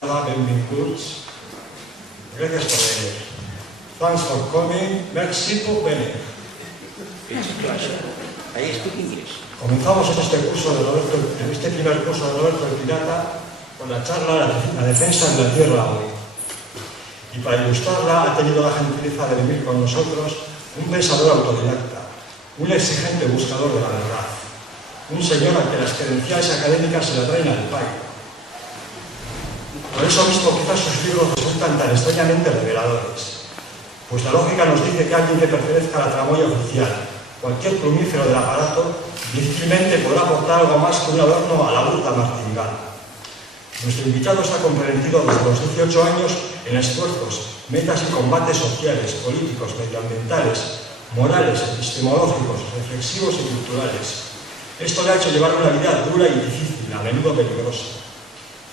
Hola, benvinguts. Gracias por venir. Thanks for coming. Merci pour venir. It's a pleasure. I speak English. Comenzamos este primer curso de Roberto el Pirata con la charla La defensa de la tierra hoy. Y para ilustrarla ha tenido la gentileza de venir con nosotros un pensador autodidacta, un exigente buscador de la verdad, un señor al que las credenciales académicas se le traen al pairo. Por eso mismo quizás sus libros resultan tan extrañamente reveladores, pues la lógica nos dice que alguien que pertenezca a la tramoya oficial, cualquier plumífero del aparato, difícilmente podrá aportar algo más que un adorno a la bruta martingala. Nuestro invitado está comprometido desde los 18 años en esfuerzos, metas y combates sociales, políticos, medioambientales, morales, epistemológicos, reflexivos y culturales. Esto le ha hecho llevar una vida dura y difícil, a menudo peligrosa.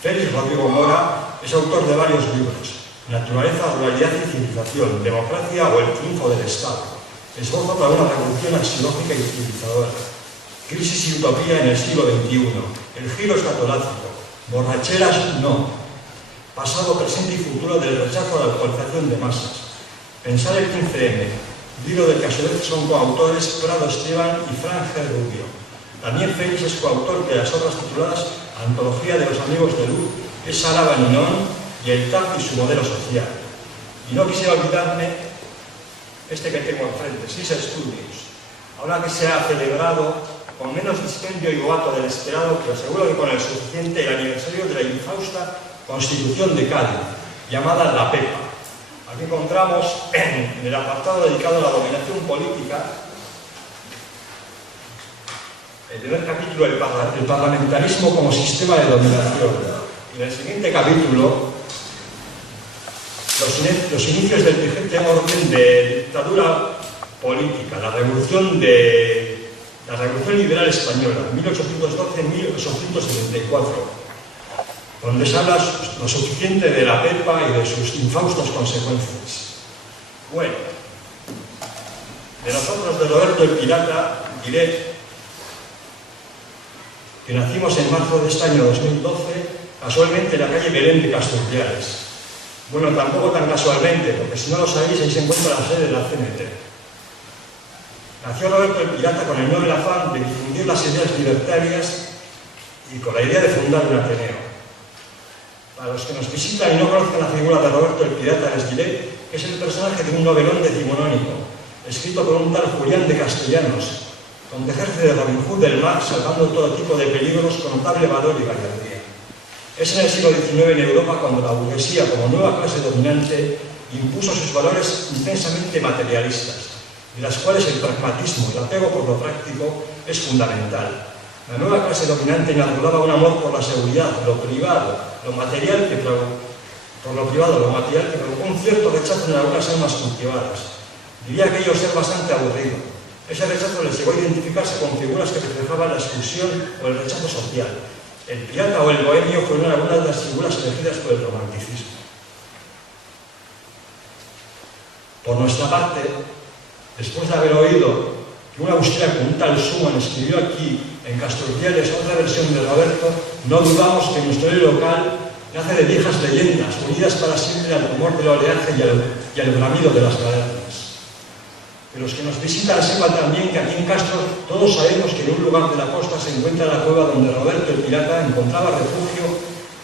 Félix Rodrigo Mora es autor de varios libros: Naturaleza, Ruralidad y Civilización, Democracia o el triunfo del Estado, esbozo para una revolución axiológica y civilizadora, Crisis y utopía en el siglo XXI, El giro escatológico, Borracheras no, Pasado, presente y futuro del rechazo a la alcoholización de masas, Pensar el 15M, libro del que a su vez son coautores Prado Esteban y Fran G. Rubio. También Félix es coautor de las obras tituladas Antología de los Amigos de Luz, Es Sara Ninón y El TAF y su modelo social. Y no quisiera olvidarme este que tengo enfrente, SIS Studios, ahora que se ha celebrado con menos dispendio y boato del esperado, pero seguro que con el suficiente, el aniversario de la infausta Constitución de Cádiz, llamada La Pepa. Aquí encontramos en el apartado dedicado a la dominación política el primer capítulo, el parlamentarismo como sistema de dominación. Y en el siguiente capítulo, los inicios del vigente orden de dictadura política, la revolución liberal española, 1812-1874, donde se habla lo suficiente de la Pepa y de sus infaustas consecuencias. Bueno, de nosotros, de Roberto el Pirata, diré que nacimos en marzo de este año 2012, casualmente en la calle Belén de Casturriales. Bueno, tampoco tan casualmente, porque si no lo sabéis, ahí se encuentra la sede de la CNT. Nació Roberto el Pirata con el noble afán de difundir las ideas libertarias y con la idea de fundar un Ateneo. Para los que nos visitan y no conozcan la figura de Roberto el Pirata, les diré que es el personaje de un novelón decimonónico, escrito por un tal Julián de Castellanos, donde ejerce de Robin Hood del mar, salvando todo tipo de peligros con notable valor y gallardía. Es en el siglo XIX en Europa cuando la burguesía, como nueva clase dominante, impuso sus valores intensamente materialistas, de las cuales el pragmatismo, el apego por lo práctico, es fundamental. La nueva clase dominante inauguraba un amor por la seguridad, lo privado, lo material que provocó un cierto rechazo en algunas almas cultivadas. Diría aquello ser bastante aburrido. Ese rechazo les llegó a identificarse con figuras que reflejaban la exclusión o el rechazo social. El pirata o el bohemio fueron algunas de las figuras elegidas por el romanticismo. Por nuestra parte, después de haber oído que un austríaco, un tal Schumann, escribió aquí en Casturriales otra versión de Roberto, no dudamos que nuestro héroe local nace de viejas leyendas, unidas para siempre al rumor del oleaje y al bramido de las galeras. Que los que nos visitan sepan también que aquí en Castro todos sabemos que en un lugar de la costa se encuentra la cueva donde Roberto el Pirata encontraba refugio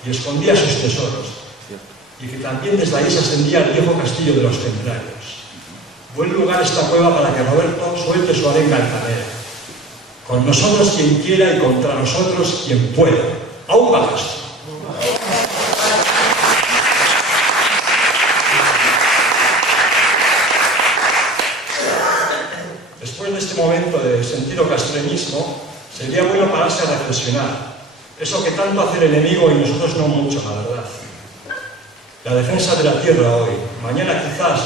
y escondía sus tesoros, y que también desde ahí se ascendía al viejo castillo de los templarios. Buen lugar esta cueva para que Roberto suelte su arenga altanera. Con nosotros quien quiera y contra nosotros quien pueda. ¡Aupa Castro! Después de este momento de sentido castreñismo, sería bueno pararse a reflexionar. Eso que tanto hace el enemigo y nosotros no mucho, la verdad. La defensa de la tierra hoy. Mañana quizás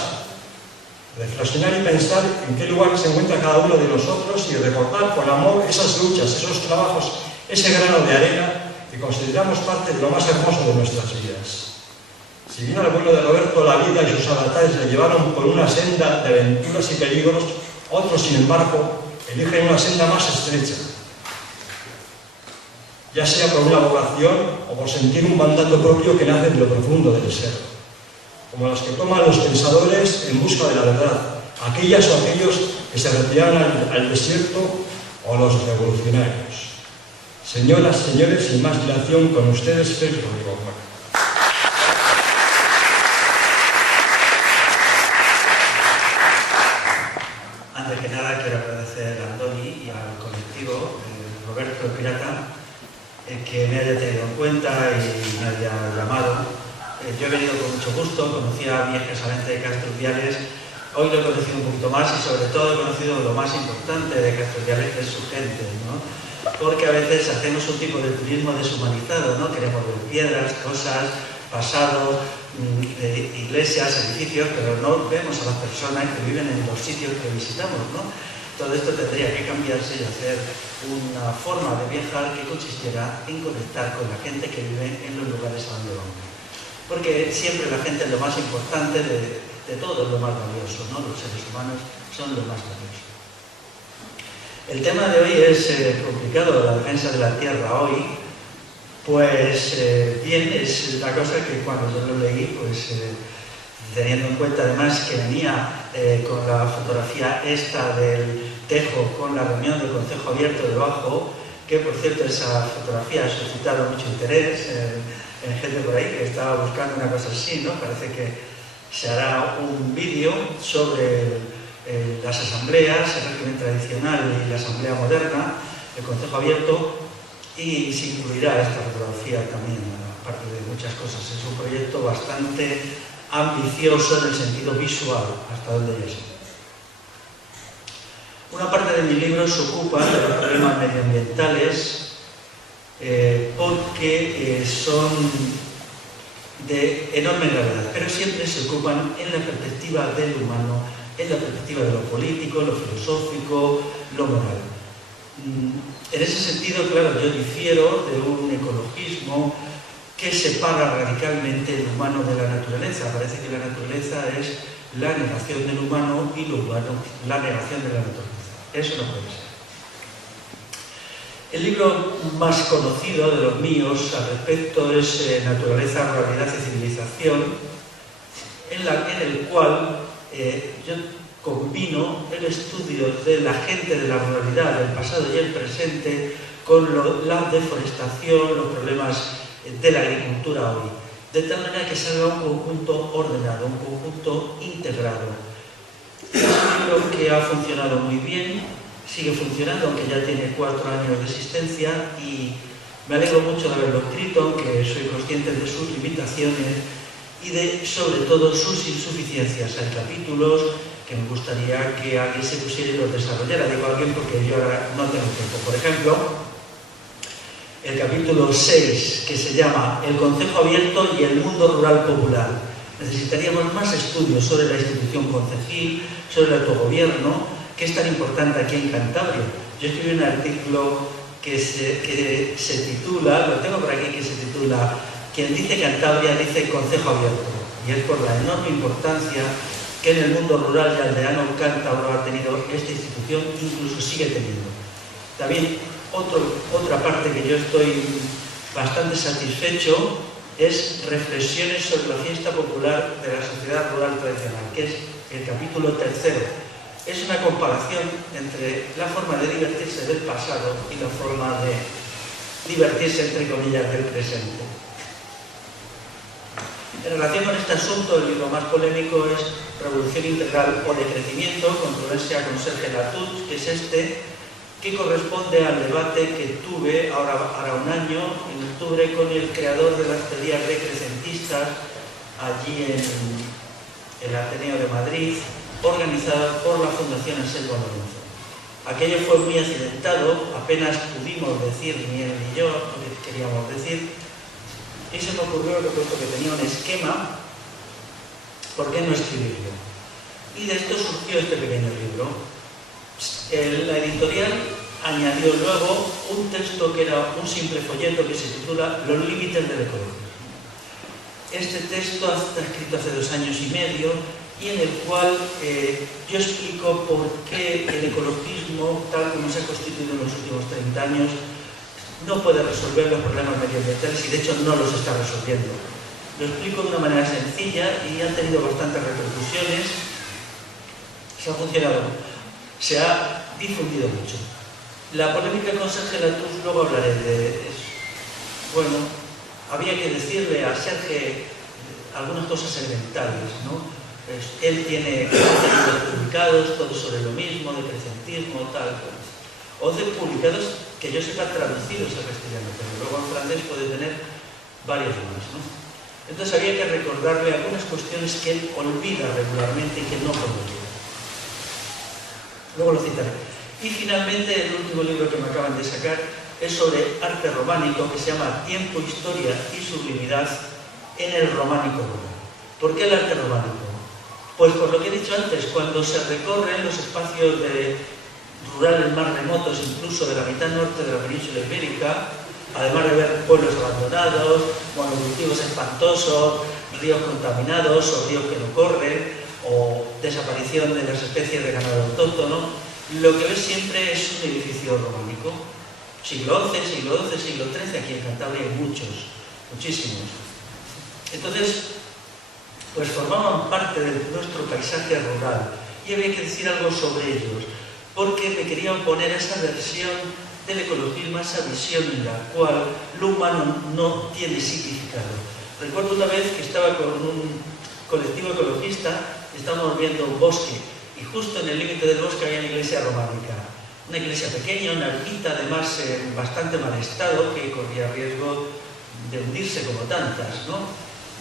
reflexionar y pensar en qué lugar se encuentra cada uno de nosotros y recordar con amor esas luchas, esos trabajos, ese grano de arena que consideramos parte de lo más hermoso de nuestras vidas. Si bien al vuelo de Roberto la vida y sus avatares le llevaron por una senda de aventuras y peligros, otros, sin embargo, eligen una senda más estrecha. ya sea por una vocación o por sentir un mandato propio que nace de lo profundo del ser, como las que toman los pensadores en busca de la verdad, aquellas o aquellos que se retiraron al desierto o los revolucionarios. Señoras, señores, sin más dilación, con ustedes, Félix Rodrigo. Antes que nada, quiero agradecer a Andoni y al colectivo, Roberto Pirata, que me haya tenido en cuenta y me haya llamado. Yo he venido con mucho gusto, conocía bien escasamente de Castro Urdiales. Hoy lo he conocido un poquito más y sobre todo he conocido lo más importante de Castro Urdiales, que es su gente, ¿no? Porque a veces hacemos un tipo de turismo deshumanizado, ¿no? Queremos ver piedras, cosas, pasado, iglesias, edificios, pero no vemos a las personas que viven en los sitios que visitamos, ¿no? Todo esto tendría que cambiarse y hacer una forma de viajar que consistiera en conectar con la gente que vive en los lugares a donde vamos. Porque siempre la gente es lo más importante de todo, es lo más valioso, ¿no? Los seres humanos son lo más valioso. El tema de hoy es complicado, la defensa de la tierra hoy. Pues bien, es la cosa que cuando yo lo leí, pues teniendo en cuenta además que venía con la fotografía esta del tejo, con la reunión del Consejo Abierto debajo, que por cierto esa fotografía ha suscitado mucho interés en gente por ahí que estaba buscando una cosa así, ¿no? Parece que se hará un vídeo sobre las asambleas, el régimen tradicional y la asamblea moderna, el Consejo Abierto, y se incluirá esta fotografía también, aparte de muchas cosas. Es un proyecto bastante ambicioso en el sentido visual, hasta donde ya sé. Una parte de mi libro se ocupa de los problemas medioambientales porque son de enorme gravedad, pero siempre se ocupan en la perspectiva del humano, en la perspectiva de lo político, lo filosófico, lo moral. En ese sentido, claro, yo difiero de un ecologismo que separa radicalmente el humano de la naturaleza. Parece que la naturaleza es la negación del humano y lo humano la negación de la naturaleza. Eso no puede ser. El libro más conocido de los míos al respecto es Naturaleza, Ruralidad y Civilización, en el cual yo combino el estudio de la gente de la ruralidad, del pasado y el presente, con la deforestación, los problemas de la agricultura hoy, de tal manera que salga un conjunto ordenado, un conjunto integrado. Es un libro que ha funcionado muy bien, sigue funcionando, aunque ya tiene 4 años de existencia, y me alegro mucho de haberlo escrito, aunque soy consciente de sus limitaciones y de, sobre todo, sus insuficiencias. Hay capítulos que me gustaría que alguien se pusiera y los desarrollara. Digo alguien porque yo ahora no tengo tiempo. Por ejemplo, el capítulo 6, que se llama El Consejo Abierto y el Mundo Rural Popular. Necesitaríamos más estudios sobre la institución concejil, sobre el autogobierno, que es tan importante aquí en Cantabria. Yo escribí un artículo que se titula, lo tengo por aquí, que se titula Quien dice Cantabria dice Consejo Abierto, y es por la enorme importancia que en el mundo rural y aldeano cántabro ha tenido esta institución, incluso sigue teniendo. También otra parte que yo estoy bastante satisfecho es Reflexiones sobre la fiesta popular de la sociedad rural tradicional, que es el capítulo 3. Es una comparación entre la forma de divertirse del pasado y la forma de divertirse, entre comillas, del presente. En relación con este asunto, el libro más polémico es Revolución Integral o Decrecimiento, controversia con Serge Latouche, que es este, que corresponde al debate que tuve ahora un año, en octubre, con el creador de las teorías decrecentistas allí en el Ateneo de Madrid, organizada por la Fundación Anselmo Lorenzo. Aquello fue muy accidentado, apenas pudimos decir ni él ni yo lo que queríamos decir, y se me ocurrió que, puesto que tenía un esquema, ¿por qué no escribirlo? Y de esto surgió este pequeño libro. La editorial añadió luego un texto que era un simple folleto que se titula Los límites del ecologismo. Este texto está escrito hace 2 años y medio y en el cual yo explico por qué el ecologismo, tal como se ha constituido en los últimos 30 años, no puede resolver los problemas medioambientales y de hecho no los está resolviendo. Lo explico de una manera sencilla y ha tenido bastantes repercusiones, se ha funcionado, se ha difundido mucho. La polémica con Serge Latouche, luego hablaré de eso. Bueno, había que decirle a Serge algunas cosas elementales, ¿no? Él tiene 11 libros publicados, todos sobre lo mismo, de presentismo, tal, pues. 11 publicados que yo sepa traducidos al castellano, pero luego en francés puede tener varios más, ¿no? Entonces había que recordarle algunas cuestiones que él olvida regularmente y que no conoce. Luego lo citaré. Y finalmente el último libro que me acaban de sacar es sobre arte románico, que se llama Tiempo, Historia y Sublimidad en el románico rural. ¿Por qué el arte románico? Pues por lo que he dicho antes, cuando se recorren los espacios rurales más remotos, incluso de la mitad norte de la península ibérica, además de ver pueblos abandonados, monocultivos espantosos, ríos contaminados o ríos que no corren, o desaparición de las especies de ganado autóctono, lo que ves siempre es un edificio románico. Siglo XI, siglo XII, siglo XIII, aquí en Cantabria hay muchos, muchísimos. Entonces, pues formaban parte de nuestro paisaje rural y había que decir algo sobre ellos, porque me quería oponer a esa versión del ecologismo, a esa visión en la cual lo humano no tiene significado. Recuerdo una vez que estaba con un colectivo ecologista, estábamos viendo un bosque y justo en el límite del bosque había una iglesia románica. Una iglesia pequeña, una ermita, además en bastante mal estado, que corría riesgo de hundirse como tantas, ¿no?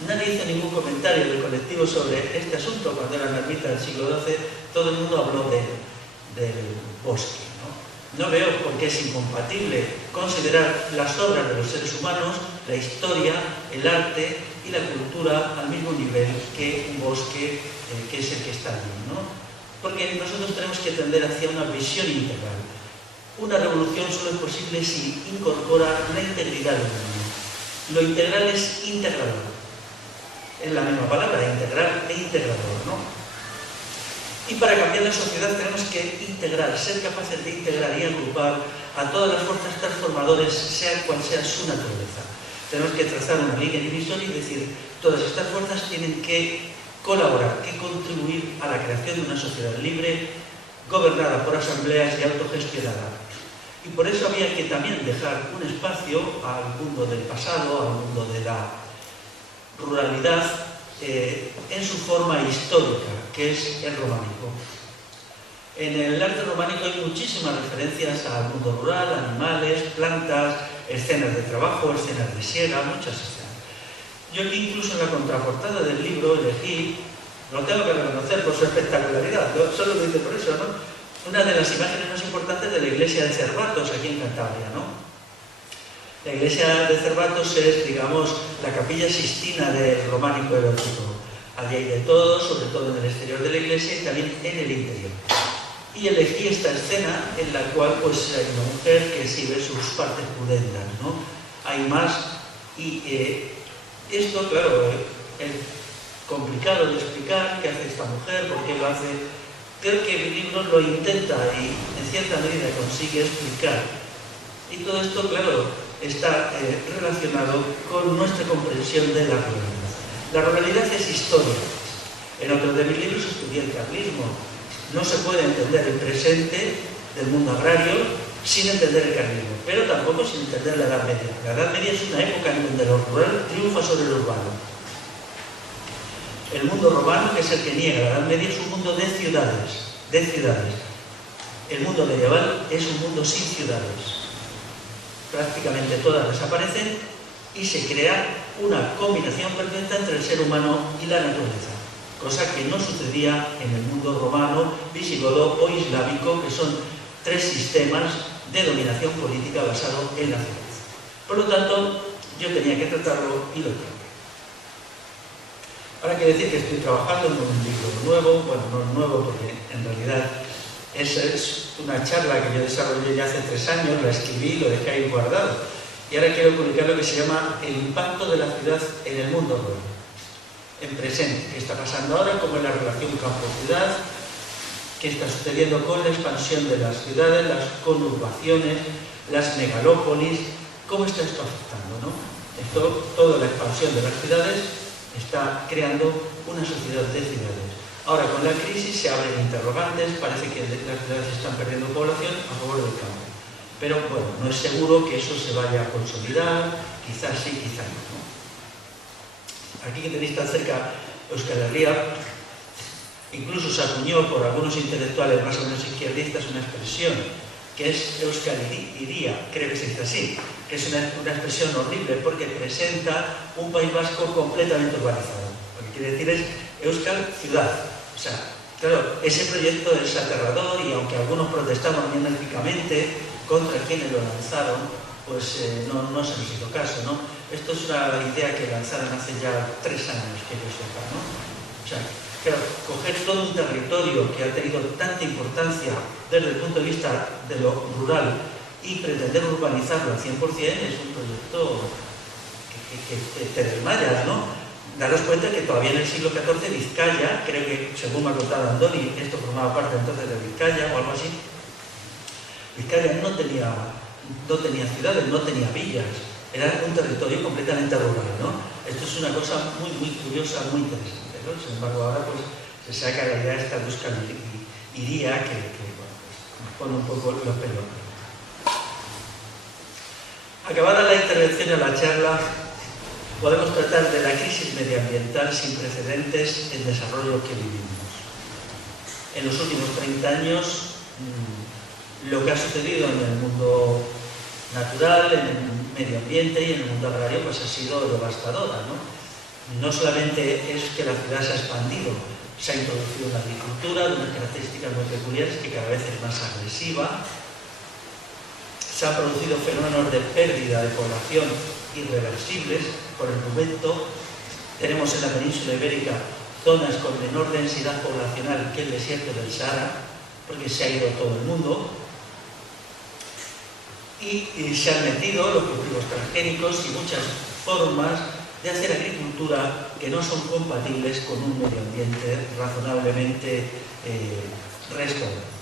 Nadie hizo ningún comentario del colectivo sobre este asunto cuando era una ermita del siglo XII, todo el mundo habló del bosque, ¿no? No veo por qué es incompatible considerar las obras de los seres humanos, la historia, el arte y la cultura al mismo nivel que un bosque que es el que está allí, ¿no? Porque nosotros tenemos que tender hacia una visión integral. Una revolución solo es posible si incorpora la integridad del mundo. Lo integral es integrador. Es la misma palabra, integral e integrador, ¿no? Y para cambiar la sociedad tenemos que integrar, ser capaces de integrar y agrupar a todas las fuerzas transformadoras, sea cual sea su naturaleza. Tenemos que trazar una línea divisoria y decir, todas estas fuerzas tienen que colaborar, que contribuir a la creación de una sociedad libre, gobernada por asambleas y autogestionada. Y por eso había que también dejar un espacio al mundo del pasado, al mundo de la ruralidad, en su forma histórica, que es el románico. En el arte románico hay muchísimas referencias al mundo rural, animales, plantas, escenas de trabajo, escenas de siega, muchas escenas. Yo aquí incluso en la contraportada del libro elegí, lo tengo que reconocer por su espectacularidad, solo lo hice por eso, ¿no? Una de las imágenes más importantes de la iglesia de Cervatos, aquí en Cantabria, ¿no? La iglesia de Cervatos es, digamos, la capilla sistina del románico erótico. Allí hay de todo, sobre todo en el exterior de la iglesia y también en el interior. Y elegí esta escena en la cual pues hay una mujer que exhibe sus partes pudendas, ¿no? Hay más y esto, claro, es complicado de explicar qué hace esta mujer, por qué lo hace. Creo que mi libro lo intenta y en cierta medida consigue explicar. Y todo esto, claro, está relacionado con nuestra comprensión de la ruralidad. La ruralidad es historia. En otro de mis libros estudié el carlismo. No se puede entender el presente del mundo agrario sin entender el carlismo, pero tampoco sin entender la Edad Media. La Edad Media es una época en donde lo rural triunfa sobre lo urbano. El mundo romano, que es el que niega la Edad Media, es un mundo de ciudades, El mundo medieval es un mundo sin ciudades. Prácticamente todas desaparecen y se crea una combinación perfecta entre el ser humano y la naturaleza, cosa que no sucedía en el mundo romano, visigodo o islámico, que son tres sistemas de dominación política basado en la ciudad. Por lo tanto, yo tenía que tratarlo y lo traté. Ahora quiero decir que estoy trabajando en un libro nuevo, bueno, no nuevo porque en realidad es una charla que yo desarrollé ya hace 3 años, la escribí y lo dejé ahí guardado. Y ahora quiero publicar lo que se llama El impacto de la ciudad en el mundo rural. En presente, qué está pasando ahora, cómo es la relación campo-ciudad, qué está sucediendo con la expansión de las ciudades, las conurbaciones, las megalópolis, ¿Cómo está esto afectando, no? Toda la expansión de las ciudades está creando una sociedad de ciudades. Ahora, con la crisis se abren interrogantes, parece que las ciudades están perdiendo población a favor del campo. Pero bueno, no es seguro que eso se vaya a consolidar, quizás sí, quizás no. Aquí que tenéis tan cerca Euskal Herria, incluso se acuñó por algunos intelectuales más o menos izquierdistas una expresión que es Euskal Hiria, creo que se dice así, que es una expresión horrible porque presenta un País Vasco completamente urbanizado. Lo que quiere decir es Euskal ciudad. O sea, claro, ese proyecto es aterrador y aunque algunos protestamos muy enérgicamente contra quienes lo lanzaron, pues no se nos hizo caso, ¿no? Esto es una idea que lanzaron hace ya 3 años, que yo sepa, ¿no? O sea, claro, coger todo un territorio que ha tenido tanta importancia desde el punto de vista de lo rural y pretender urbanizarlo al 100% es un proyecto que te desmayas, ¿no? Daros cuenta que todavía en el siglo XIV Vizcaya, creo que según me ha contado Andoni, esto formaba parte entonces de Vizcaya o algo así, Vizcaya no tenía ciudades, no tenía villas, era un territorio completamente rural, ¿no? Esto es una cosa muy, muy curiosa, muy interesante, ¿no? Sin embargo, ahora pues se saca la idea esta de Euskal Hiria que bueno, pues, nos pone un poco los pelos. Acabada la intervención en la charla, podemos tratar de la crisis medioambiental sin precedentes en desarrollo que vivimos. En los últimos 30 años, lo que ha sucedido en el mundo natural, en el medio ambiente y en el mundo agrario, pues ha sido devastadora, ¿no? No solamente es que la ciudad se ha expandido, se ha introducido una agricultura de unas características muy peculiares que cada vez es más agresiva, se han producido fenómenos de pérdida de población irreversibles por el momento. Tenemos en la península ibérica zonas con menor densidad poblacional que el desierto del Sahara, porque se ha ido todo el mundo, y se han metido los cultivos transgénicos y muchas formas de hacer agricultura que no son compatibles con un medio ambiente razonablemente restaurado.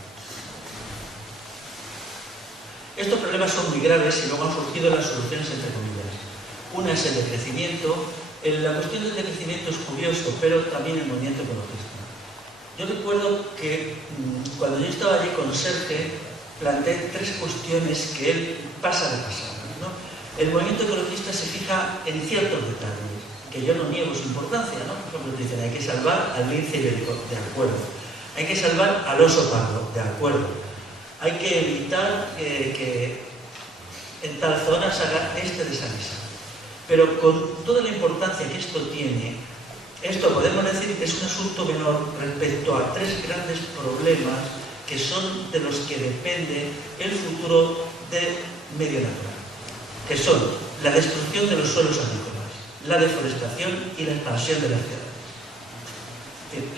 Estos problemas son muy graves y luego han surgido las soluciones entre comillas. Una es el decrecimiento. La cuestión del decrecimiento es curioso, pero también el movimiento ecologista. Yo recuerdo que cuando yo estaba allí con Sergio, planteé 3 cuestiones que él pasa de pasar, ¿no? El movimiento ecologista se fija en ciertos detalles, que yo no niego su importancia, ¿no? Por ejemplo, dicen, hay que salvar al lince ibérico, de acuerdo. Hay que salvar al oso pardo, de acuerdo. Hay que evitar que en tal zona se haga desaguisado. Pero con toda la importancia que esto tiene, esto podemos decir que es un asunto menor respecto a 3 grandes problemas que son de los que depende el futuro del medio natural, que son la destrucción de los suelos agrícolas, la deforestación y la expansión de las ciudades.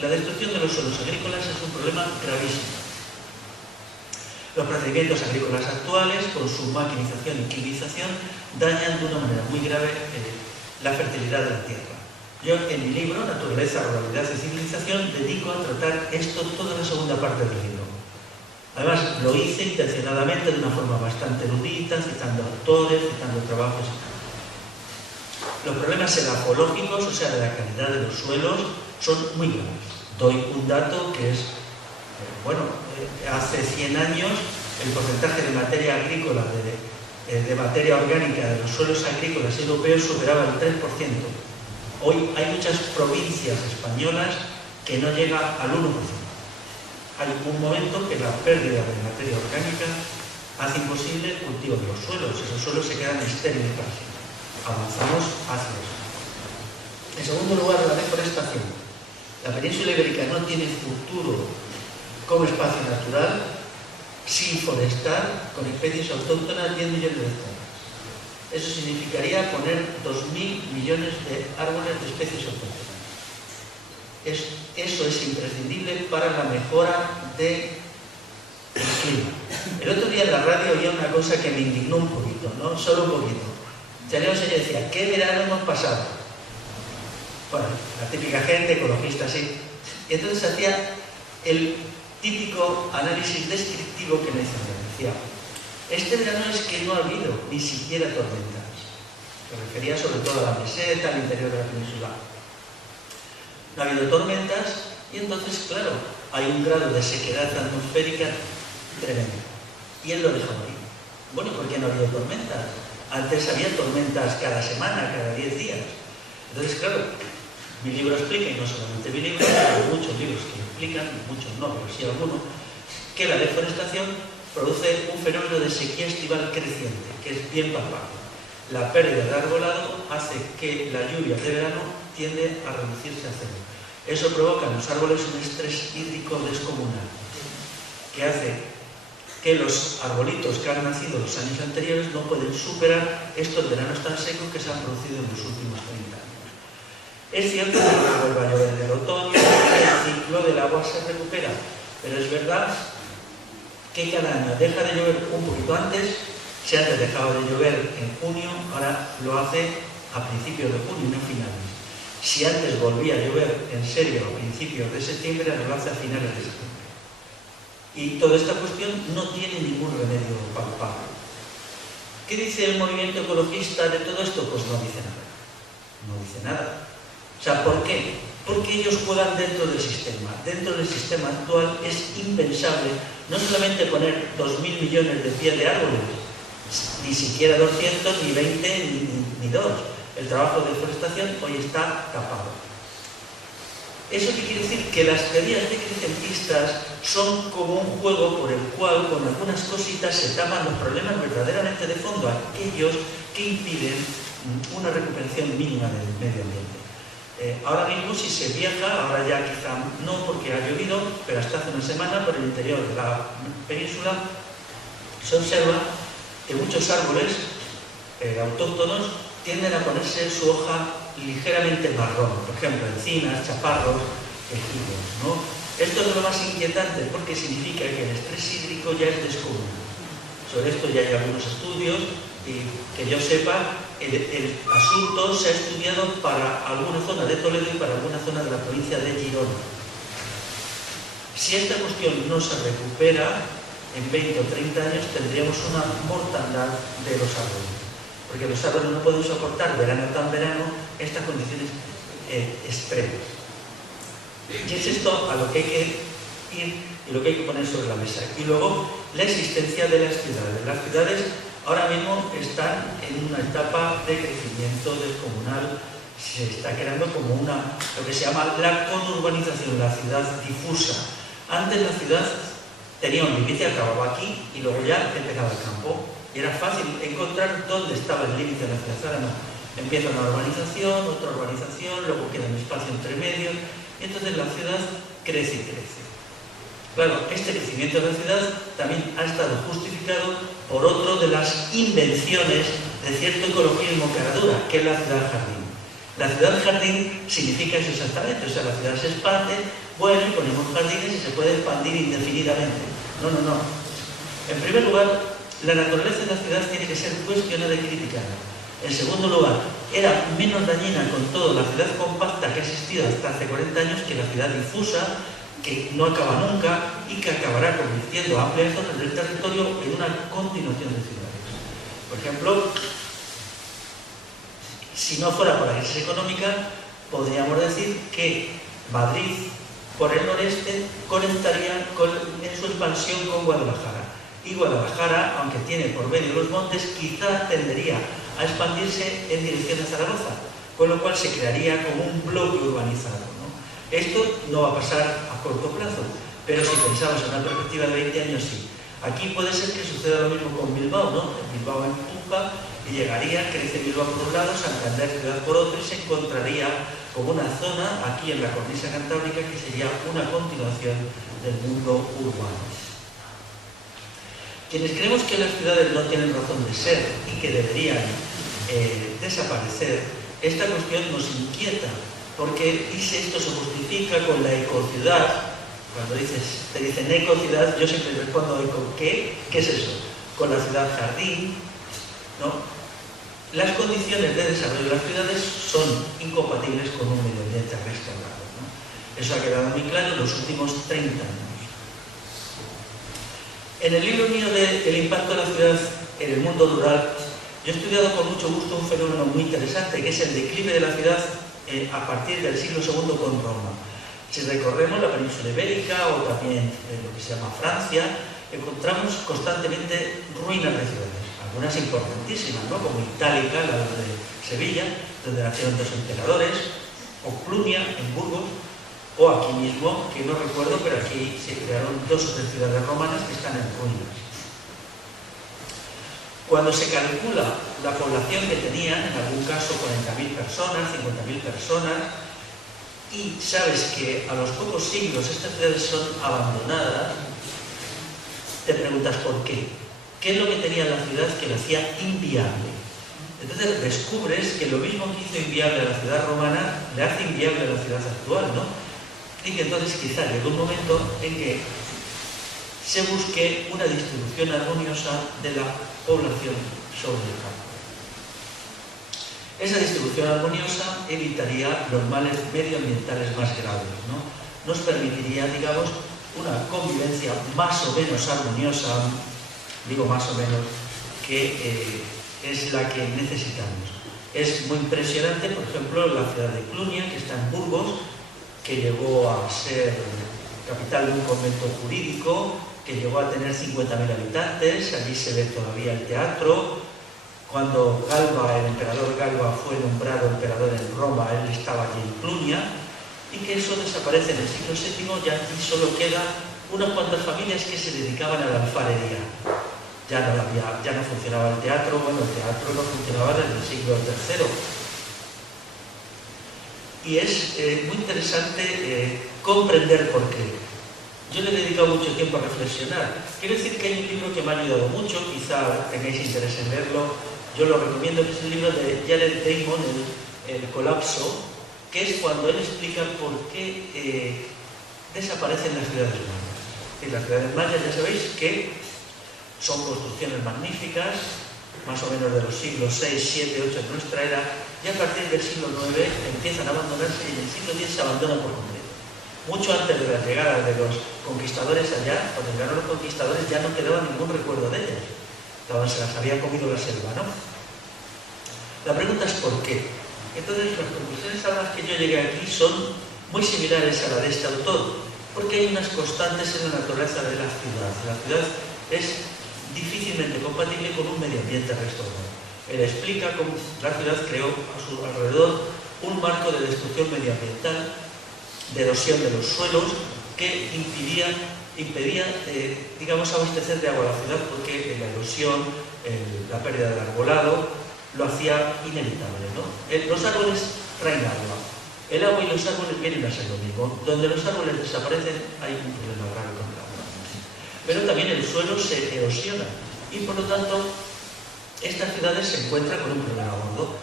La destrucción de los suelos agrícolas es un problema gravísimo. Los procedimientos agrícolas actuales, con su maquinización y quimización, dañan de una manera muy grave la fertilidad de la tierra. Yo en mi libro, Naturaleza, Ruralidad y Civilización, dedico a tratar esto toda la segunda parte del libro. Además, lo hice intencionadamente de una forma bastante erudita, citando autores, citando trabajos. Los problemas edafológicos, o sea, de la calidad de los suelos, son muy graves. Doy un dato que es, hace 100 años el porcentaje de materia agrícola, de materia orgánica de los suelos agrícolas europeos superaba el 3%. Hoy hay muchas provincias españolas que no llega al 1%. Hay un momento que la pérdida de materia orgánica hace imposible el cultivo de los suelos. Esos suelos se quedan estériles para siempre. Avanzamos hacia eso. En segundo lugar, la deforestación. La península ibérica no tiene futuro como espacio natural sin forestar con especies autóctonas 10 millones de hectáreas. Eso significaría poner 2.000 millones de árboles de especies autóctonas. Eso es imprescindible para la mejora del clima. El otro día en la radio había una cosa que me indignó un poquito, ¿no? Solo un poquito. Salía un señor y decía, ¿qué verano hemos pasado? Bueno, la típica gente, ecologista, sí. Y entonces hacía el típico análisis descriptivo que me decía, Este verano es que no ha habido ni siquiera tormentas. Se refería sobre todo a la meseta, al interior de la península. No ha habido tormentas y entonces, claro, hay un grado de sequedad atmosférica tremendo. Y él lo dejó ahí. Bueno, ¿por qué no ha habido tormentas? Antes había tormentas cada semana, cada 10 días. Entonces, claro, mi libro explica, y no solamente mi libro, hay muchos libros que explican, muchos no, pero sí algunos, que la deforestación produce un fenómeno de sequía estival creciente, que es bien palpable. La pérdida de arbolado hace que la lluvia de verano tiende a reducirse a cero. Eso provoca en los árboles un estrés hídrico descomunal, que hace que los arbolitos que han nacido los años anteriores no pueden superar estos veranos tan secos que se han producido en los últimos 30 años. Es cierto que no vuelve a llover en el otoño, el ciclo del agua se recupera, pero es verdad que cada año deja de llover un poquito antes. Si antes dejaba de llover en junio, ahora lo hace a principios de junio, no a finales. Si antes volvía a llover en serio a principios de septiembre, ahora lo hace a finales de septiembre. Y toda esta cuestión no tiene ningún remedio palpable. ¿Qué dice el movimiento ecologista de todo esto? Pues no dice nada. No dice nada. O sea, ¿por qué? Porque ellos juegan dentro del sistema. Dentro del sistema actual es impensable no solamente poner 2.000 millones de pies de árboles, ni siquiera 200, ni 20, ni 2. El trabajo de deforestación hoy está tapado. ¿Eso qué quiere decir? Que las teorías decrecentistas son como un juego por el cual con algunas cositas se tapan los problemas verdaderamente de fondo, aquellos que impiden una recuperación mínima del medio ambiente. Ahora mismo si se viaja, ahora ya quizá no porque ha llovido, pero hasta hace una semana por el interior de la península se observa que muchos árboles autóctonos tienden a ponerse su hoja ligeramente marrón, por ejemplo, encinas, chaparros, quejigos, ¿no? Esto es lo más inquietante porque significa que el estrés hídrico ya es descomunal. Sobre esto ya hay algunos estudios y que yo sepa, el asunto se ha estudiado para alguna zona de Toledo y para alguna zona de la provincia de Girona. Si esta cuestión no se recupera, en 20 o 30 años tendríamos una mortandad de los árboles, porque los árboles no pueden soportar verano tan verano estas condiciones extremas. Y es esto a lo que hay que ir y lo que hay que poner sobre la mesa. Y luego la existencia de las ciudades. Las ciudades ahora mismo están en una etapa de crecimiento descomunal. Se está creando como lo que se llama la conurbanización, la ciudad difusa. Antes la ciudad tenía un límite, acababa aquí y luego ya empezaba el campo. Y era fácil encontrar dónde estaba el límite de la ciudad. Ahora no. Empieza una urbanización, otra urbanización, luego queda un espacio entre medio y entonces la ciudad crece y crece. Claro, este crecimiento de la ciudad también ha estado justificado por otro de las invenciones de cierto ecologismo cara dura, que es la ciudad jardín. La ciudad jardín significa eso exactamente, o sea, la ciudad se expande, bueno, y ponemos jardines y se puede expandir indefinidamente. No, no, no. En primer lugar, la naturaleza de la ciudad tiene que ser cuestionada y criticada. En segundo lugar, era menos dañina con todo la ciudad compacta que ha existido hasta hace 40 años que la ciudad difusa, que no acaba nunca y que acabará convirtiendo amplias zonas del territorio en una continuación de ciudades. Por ejemplo, si no fuera por la crisis económica, podríamos decir que Madrid, por el noreste, conectaría en su expansión con Guadalajara. Y Guadalajara, aunque tiene por medio los montes, quizá tendería a expandirse en dirección a Zaragoza, con lo cual se crearía como un bloque urbanizado, ¿no? Esto no va a pasar a corto plazo, pero si pensamos en una perspectiva de 20 años, sí. Aquí puede ser que suceda lo mismo con Bilbao, ¿no? Bilbao empuja y llegaría, crece Bilbao por un lado, Santander ciudad por otro, y se encontraría como una zona aquí en la cornisa cantábrica que sería una continuación del mundo urbano. Quienes creemos que las ciudades no tienen razón de ser y que deberían desaparecer, esta cuestión nos inquieta, porque esto se justifica con la ecociudad. Cuando te dicen ecociudad, yo siempre respondo eco, ¿qué? ¿Qué es eso? Con la ciudad jardín, ¿no? Las condiciones de desarrollo de las ciudades son incompatibles con un medio ambiente restaurado, ¿no? Eso ha quedado muy claro en los últimos 30 años. En el libro mío de El impacto de la ciudad en el mundo rural, yo he estudiado con mucho gusto un fenómeno muy interesante, que es el declive de la ciudad a partir del siglo II con Roma. Si recorremos la península ibérica o también lo que se llama Francia, encontramos constantemente ruinas de ciudades, algunas importantísimas, ¿no? Como Itálica, la de Sevilla, donde nacieron dos emperadores, o Clunia, en Burgos, o aquí mismo, que no recuerdo, pero aquí se crearon 2 o 3 ciudades romanas que están en ruinas. Cuando se calcula la población que tenían, en algún caso 40.000 personas, 50.000 personas, y sabes que a los pocos siglos estas ciudades son abandonadas, te preguntas por qué. ¿Qué es lo que tenía la ciudad que lo hacía inviable? Entonces descubres que lo mismo que hizo inviable a la ciudad romana, le hace inviable a la ciudad actual, ¿no? Y que entonces quizá llegó un momento en que se busque una distribución armoniosa de la población sobre el campo. Esa distribución armoniosa evitaría los males medioambientales más graves, ¿no? Nos permitiría, digamos, una convivencia más o menos armoniosa, digo más o menos, que es la que necesitamos. Es muy impresionante, por ejemplo, la ciudad de Clunia, que está en Burgos, que llegó a ser capital de un convento jurídico, que llegó a tener 50.000 habitantes, allí se ve todavía el teatro. Cuando Galba, el emperador Galba, fue nombrado emperador en Roma, él estaba allí en Clunia, y que eso desaparece en el siglo VII, ya aquí solo quedan unas cuantas familias que se dedicaban a la alfarería. Ya no funcionaba el teatro, bueno, el teatro no funcionaba desde el siglo III. Y es muy interesante comprender por qué. Yo le he dedicado mucho tiempo a reflexionar. Quiero decir que hay un libro que me ha ayudado mucho, quizá tengáis interés en leerlo, yo lo recomiendo, que es el libro de Jared Diamond, el colapso, que es cuando él explica por qué desaparecen las ciudades mayas. Y las ciudades mayas, ya sabéis que son construcciones magníficas, más o menos de los siglos 6, 7, 8 de nuestra era, y a partir del siglo IX empiezan a abandonarse y en el siglo X se abandonan por completo. Mucho antes de la llegada de los conquistadores allá, cuando llegaron los conquistadores ya no quedaba ningún recuerdo de ellas. Se las había comido la selva, ¿no? La pregunta es ¿por qué? Entonces las conclusiones a las que yo llegué aquí son muy similares a la de este autor, porque hay unas constantes en la naturaleza de la ciudad. La ciudad es difícilmente compatible con un medio ambiente restaurado. Él explica cómo la ciudad creó a su alrededor un marco de destrucción medioambiental, de erosión de los suelos, que impedía, digamos, abastecer de agua a la ciudad, porque la erosión, la pérdida del arbolado, lo hacía inevitable, ¿no? Los árboles traen agua. El agua y los árboles vienen a ser lo mismo. Donde los árboles desaparecen hay un problema grave con el agua. Pero también el suelo se erosiona y por lo tanto estas ciudades se encuentran con un problema gordo.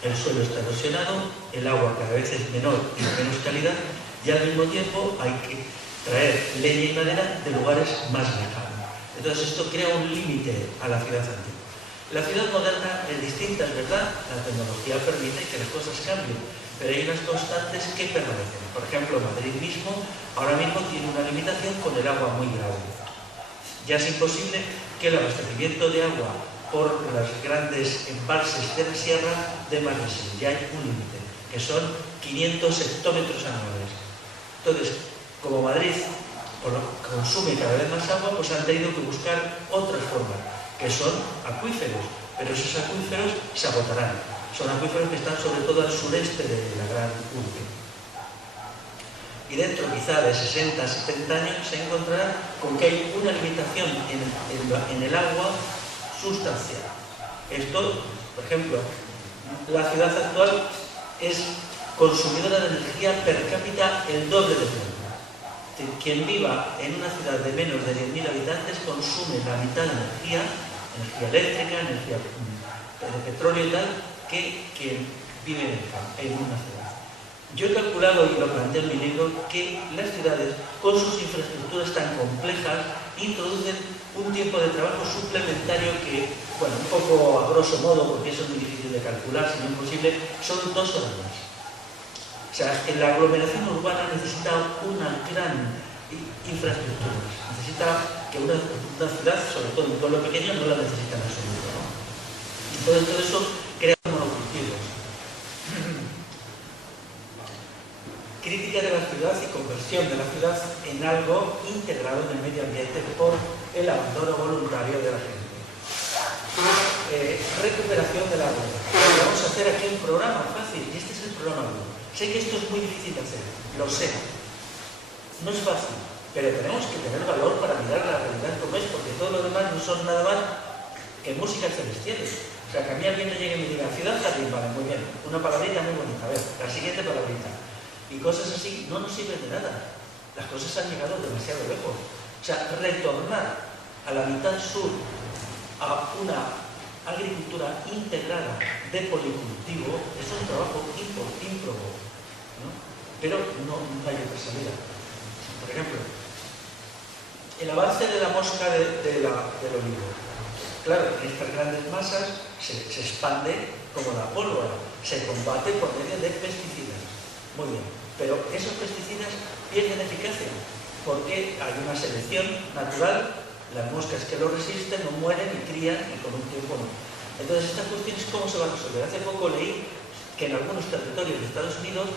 El suelo está erosionado, el agua cada vez es menor y de menos calidad, y al mismo tiempo hay que traer leña y madera de lugares más lejanos. Entonces esto crea un límite a la ciudad antigua. La ciudad moderna es distinta, es verdad, la tecnología permite que las cosas cambien, pero hay unas constantes que permanecen. Por ejemplo, Madrid mismo ahora mismo tiene una limitación con el agua muy grave. Ya es imposible que el abastecimiento de agua por las grandes embalses de la sierra de más de 6. Ya hay un límite, que son 500 hectómetros anuales. Entonces, como Madrid consume cada vez más agua, pues han tenido que buscar otras formas, que son acuíferos, pero esos acuíferos se agotarán. Son acuíferos que están sobre todo al sureste de la gran urbe. Y dentro quizá de 60, 70 años se encontrará con que hay una limitación en el agua sustancial. Esto, por ejemplo, la ciudad actual es consumidora de energía per cápita el doble de Roma. Quien viva en una ciudad de menos de 10.000 habitantes consume la mitad de energía eléctrica, energía de petróleo y tal, que quien vive en una ciudad. Yo he calculado, y lo planteo en mi libro, que las ciudades, con sus infraestructuras tan complejas, introducen un tiempo de trabajo suplementario que, bueno, un poco a grosso modo, porque eso es muy difícil de calcular, si no imposible, son 2 horas más. O sea, en la aglomeración urbana necesita una gran infraestructuras. Necesita que una ciudad, sobre todo un pueblo pequeño, no la necesita en absoluto, ¿no? Y todo eso crea monocultivos. Crítica de la ciudad y conversión de la ciudad en algo integrado en el medio ambiente por el abandono voluntario de la gente. Recuperación de la rueda. Vamos a hacer aquí un programa fácil, y este es el programa 1. Sé que esto es muy difícil de hacer, lo sé. No es fácil, pero tenemos que tener valor para mirar la realidad como es, porque todo lo demás no son nada más que músicas celestiales. O sea, que a mí alguien me llegue y me diga, ciudad jardín, vale, muy bien, una palabrita muy bonita, a ver, la siguiente palabrita. Y cosas así no nos sirven de nada. Las cosas han llegado demasiado lejos. O sea, retornar a la mitad sur a una agricultura integrada de policultivo es un trabajo ímprobo, ¿no? Pero no hay otra salida. Por ejemplo, el avance de la mosca del olivo. Claro, en estas grandes masas se expande como la pólvora, se combate por medio de pesticidas. Muy bien, pero esos pesticidas pierden eficacia porque hay una selección natural, las moscas que lo resisten no mueren y crían y con un tiempo no. Entonces, estas cuestiones, ¿cómo se van a resolver? Hace poco leí que en algunos territorios de Estados Unidos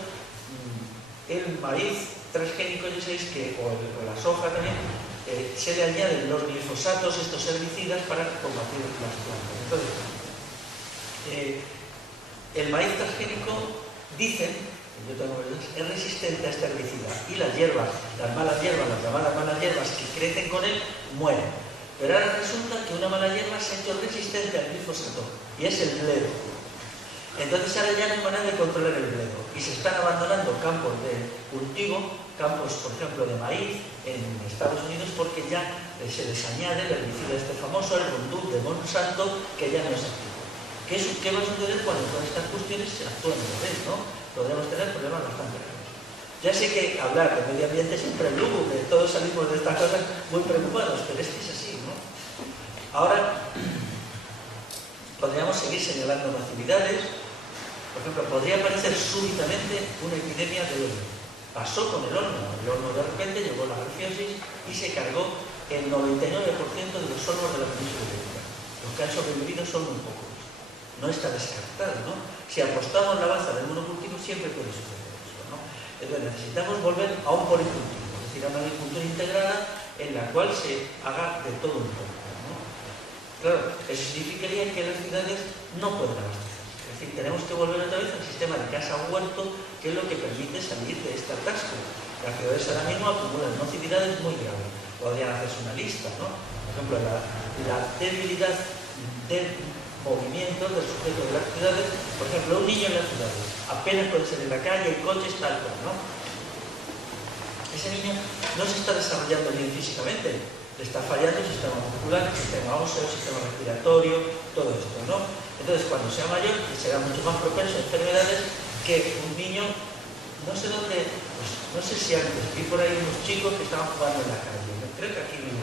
el maíz transgénico, ya sabéis que, o la soja también, se le añaden los glifosatos, estos herbicidas, para combatir las plantas. Entonces, el maíz transgénico, dicen, yo tengo verdades, es resistente a este herbicida, y las hierbas, las malas hierbas, las llamadas malas hierbas que crecen con él, mueren. Pero ahora resulta que una mala hierba se ha hecho resistente al glifosato, y es el bledo. Entonces ahora ya no hay manera de controlar el bledo, y se están abandonando campos de cultivo, campos, por ejemplo, de maíz en Estados Unidos, porque ya se les añade el herbicida este famoso, el Roundup de Monsanto, que ya no es activo. ¿Qué va a suceder cuando todas estas cuestiones se actúen a la vez, no? Podremos tener problemas bastante graves. Ya sé que hablar de medio ambiente siempre es lúgubre, todos salimos de estas cosas muy preocupados, pero es que es así, ¿no? Ahora, podríamos seguir señalando masividades. Por ejemplo, podría aparecer súbitamente una epidemia de horno. Pasó con el horno. El horno de repente llegó la grafiosis y se cargó el 99% de los hornos de la península ibérica. Los que han sobrevivido son muy pocos. No está descartado, ¿no? Si apostamos la baza del monocultivo, siempre puede suceder eso, ¿no? Entonces necesitamos volver a un policultivo, es decir, a una agricultura integrada en la cual se haga de todo un poco, ¿no? Claro, eso significaría que las ciudades no pueden abastecerse. Es decir, tenemos que volver otra vez al sistema de casa-huerto, que es lo que permite salir de este atasco. Las ciudades ahora mismo acumulan nocividades muy graves. Podrían hacerse una lista, ¿no? Por ejemplo, la debilidad del movimiento del sujeto de las ciudades. Por ejemplo, un niño en las ciudades apenas puede salir en la calle, hay coches, tal cual, ¿no? Ese niño no se está desarrollando bien físicamente, le está fallando el sistema muscular, el sistema óseo, el sistema respiratorio, todo esto, ¿no? Entonces, cuando sea mayor, será mucho más propenso a enfermedades que un niño, no sé dónde, pues, no sé si antes vi por ahí unos chicos que estaban jugando en la calle, ¿no? Creo que aquí mismo,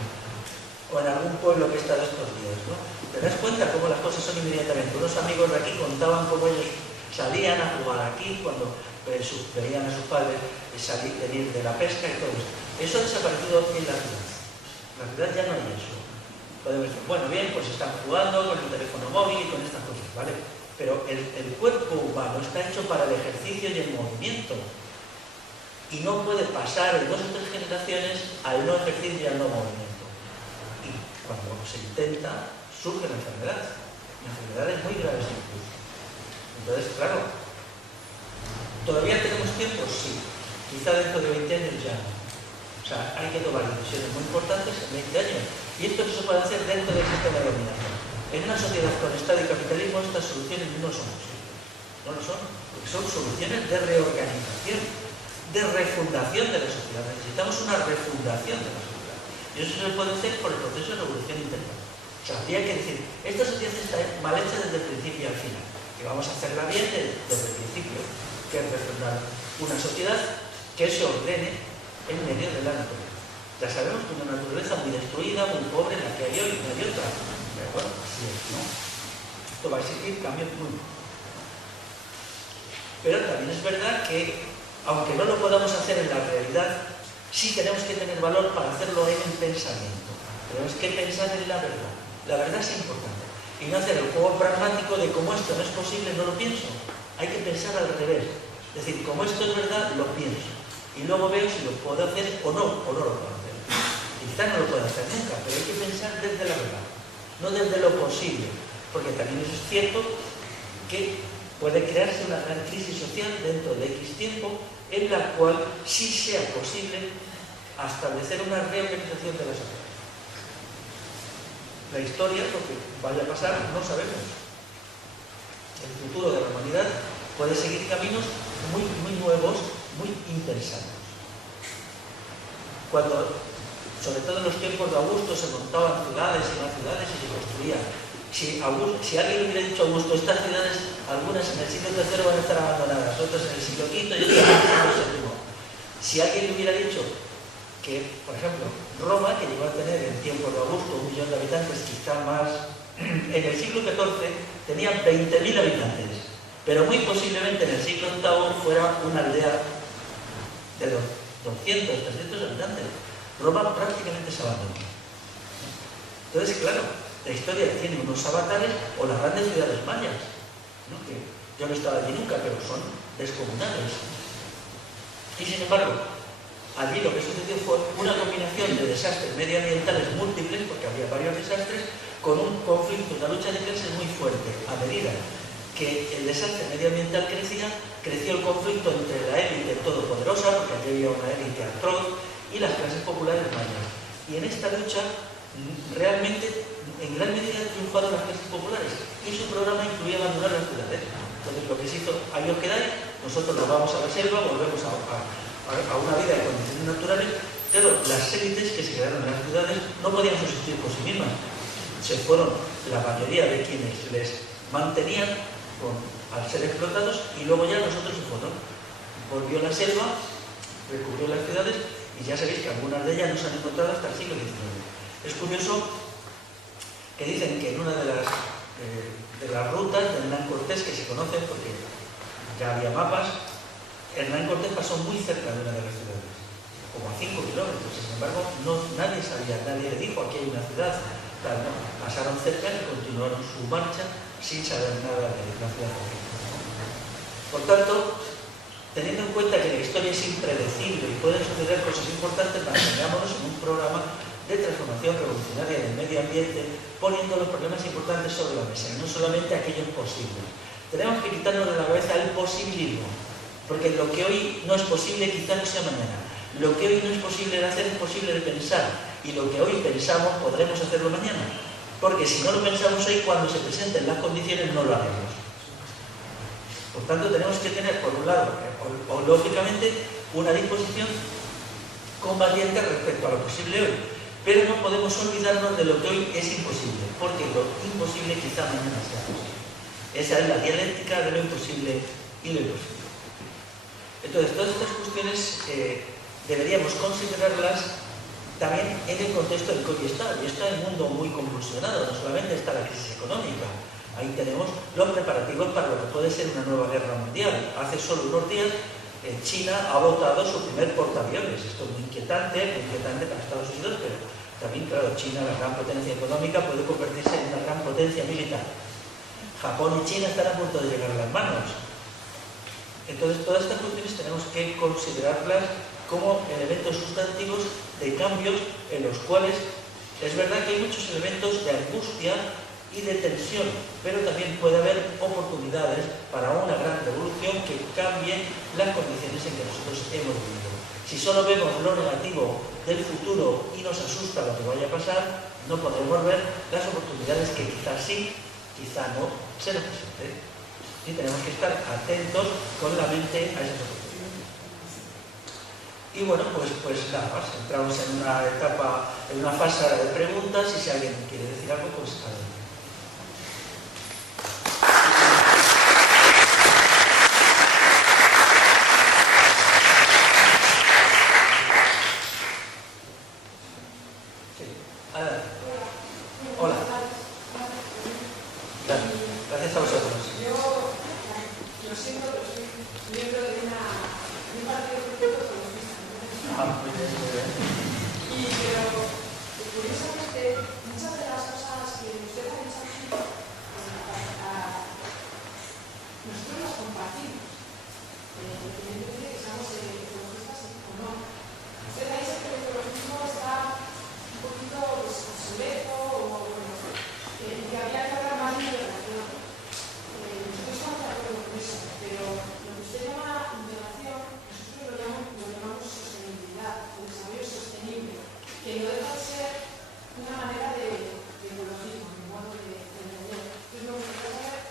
o en algún pueblo que he estado estos días, ¿no? ¿Te das cuenta cómo las cosas son inmediatamente? Unos amigos de aquí contaban cómo ellos salían a jugar aquí cuando veían a sus padres venir de la pesca y todo eso. Eso ha desaparecido en la ciudad. En la ciudad ya no hay eso. Podemos decir, bueno, bien, pues están jugando con el teléfono móvil y con estas cosas, ¿vale? Pero el cuerpo humano está hecho para el ejercicio y el movimiento. Y no puede pasar en 2 o 3 generaciones al no ejercicio y al no movimiento. Y cuando se intenta, surge la enfermedad. Enfermedades muy graves incluso. Entonces, claro, ¿todavía tenemos tiempo? Sí. Quizá dentro de 20 años ya no. O sea, hay que tomar decisiones muy importantes en 20 años. Y esto no se puede hacer dentro del sistema de dominación. En una sociedad con Estado y capitalismo, estas soluciones no son posibles. No lo son, porque son soluciones de reorganización, de refundación de la sociedad. Necesitamos una refundación de la sociedad. Y eso se puede hacer por el proceso de revolución interna. O sea, habría que decir, esta sociedad está mal hecha desde el principio al final. Que vamos a hacerla bien desde el principio, que es refundar una sociedad que se ordene en medio de la naturaleza. Ya sabemos que una naturaleza muy destruida, muy pobre, en la que hay hoy, no hay otra. Pero bueno, así es, ¿no? Esto va a exigir cambios muy. Pero también es verdad que, aunque no lo podamos hacer en la realidad, Sí tenemos que tener valor para hacerlo en el pensamiento. Tenemos que pensar en la verdad. La verdad es importante. Y no hacer el juego pragmático de como esto no es posible, no lo pienso. Hay que pensar al revés. Es decir, como esto es verdad, lo pienso. Y luego veo si lo puedo hacer o no lo puedo hacer. Quizá no lo puedo hacer nunca, pero hay que pensar desde la verdad, no desde lo posible. Porque también es cierto que puede crearse una gran crisis social dentro de X tiempo en la cual sí sea posible establecer una reorganización de la sociedad. La historia, lo que vaya a pasar, no sabemos. El futuro de la humanidad puede seguir caminos muy nuevos, muy interesantes. Cuando, sobre todo en los tiempos de Augusto, se montaban ciudades y más ciudades y se construían. Si alguien le hubiera dicho a Augusto, estas ciudades, algunas en el siglo III van a estar abandonadas, otras en el siglo V y otras en el siglo VII. Si alguien le hubiera dicho que, por ejemplo, Roma, que llegó a tener en tiempos de Augusto 1 millón de habitantes, quizá más, en el siglo XIV tenía 20.000 habitantes, pero muy posiblemente en el siglo VIII fuera una aldea de 200, 300 habitantes. Roma prácticamente se abandonó. Entonces, claro, la historia tiene unos avatares, o las grandes ciudades mayas, ¿no? Que yo no he estado allí nunca, pero son descomunales. Y sin embargo, allí lo que sucedió fue una combinación de desastres medioambientales múltiples, porque había varios desastres, con un conflicto, una lucha de clases muy fuerte. A medida que el desastre medioambiental crecía, creció el conflicto entre la élite todopoderosa, porque allí había una élite atroz, y las clases populares mayas. Y en esta lucha, realmente, en gran medida triunfaron las clases populares, y su programa incluía abandonar las ciudades. Entonces, lo que se hizo, ahí os quedáis, nosotros nos vamos a la selva, volvemos a una vida de condiciones naturales, pero las élites que se quedaron en las ciudades no podían subsistir por sí mismas. Se fueron la mayoría de quienes les mantenían al ser explotados, y luego ya nosotros se fueron. Volvió la selva, recubrió las ciudades, y ya sabéis que algunas de ellas no se han encontrado hasta el siglo XIX. Es curioso que dicen que en una de las rutas de Hernán Cortés, que se conocen porque ya había mapas, Hernán Cortés pasó muy cerca de una de las ciudades, como a 5 kilómetros. Sin embargo, nadie sabía, nadie le dijo aquí hay una ciudad. Claro, no, pasaron cerca y continuaron su marcha sin saber nada de la ciudad. Por tanto, teniendo en cuenta que la historia es impredecible y pueden suceder cosas importantes, mantengámonos en un programa de transformación revolucionaria del medio ambiente, poniendo los problemas importantes sobre la mesa, y no solamente aquellos posibles. Tenemos que quitarnos de la cabeza el posibilismo, porque lo que hoy no es posible quizá no sea mañana. Lo que hoy no es posible de hacer es posible de pensar, y lo que hoy pensamos podremos hacerlo mañana. Porque si no lo pensamos hoy, cuando se presenten las condiciones no lo haremos. Por tanto, tenemos que tener, por un lado, lógicamente, una disposición combatiente respecto a lo posible hoy. Pero no podemos olvidarnos de lo que hoy es imposible, porque lo imposible quizá mañana sea posible. Esa es la dialéctica de lo imposible y lo imposible. Entonces, todas estas cuestiones deberíamos considerarlas también en el contexto del que hoy está. Y está el mundo muy convulsionado, no solamente está la crisis económica. Ahí tenemos los preparativos para lo que puede ser una nueva guerra mundial. Hace solo unos días China ha votado su primer portaaviones. Esto es muy inquietante para Estados Unidos, pero también, claro, China, la gran potencia económica, puede convertirse en una gran potencia militar. Japón y China están a punto de llegar a las manos. Entonces, todas estas cuestiones tenemos que considerarlas como elementos sustantivos de cambios en los cuales es verdad que hay muchos elementos de angustia y de tensión, pero también puede haber oportunidades para una gran revolución que cambie las condiciones en que nosotros hemos vivido. Si solo vemos lo negativo del futuro y nos asusta lo que vaya a pasar, no podremos ver las oportunidades que quizás sí, quizá no, se nos presenten. Y tenemos que estar atentos con la mente a esas oportunidades. Y bueno, pues nada más, entramos en una etapa, en una fase de preguntas, y si alguien quiere decir algo, pues adelante. Sí, adelante. Hola. Gracias a vosotros. Yo siento que soy miembro de un partido político ecologista. Pero, curiosamente, muchas de las cosas que usted ha dicho aquí, nosotros las compartimos, independientemente de que seamos ecologistas o no. Usted ha dicho que el ecologismo está un poquito obsoleto o que había que hablar más de integración. Nosotros estamos de acuerdo con eso, pero lo que usted llama integración, nosotros lo llamamos sostenibilidad, o desarrollo sostenible, que no deja de ser una manera de ecologismo, de modo de entender. Entonces me gustaría saber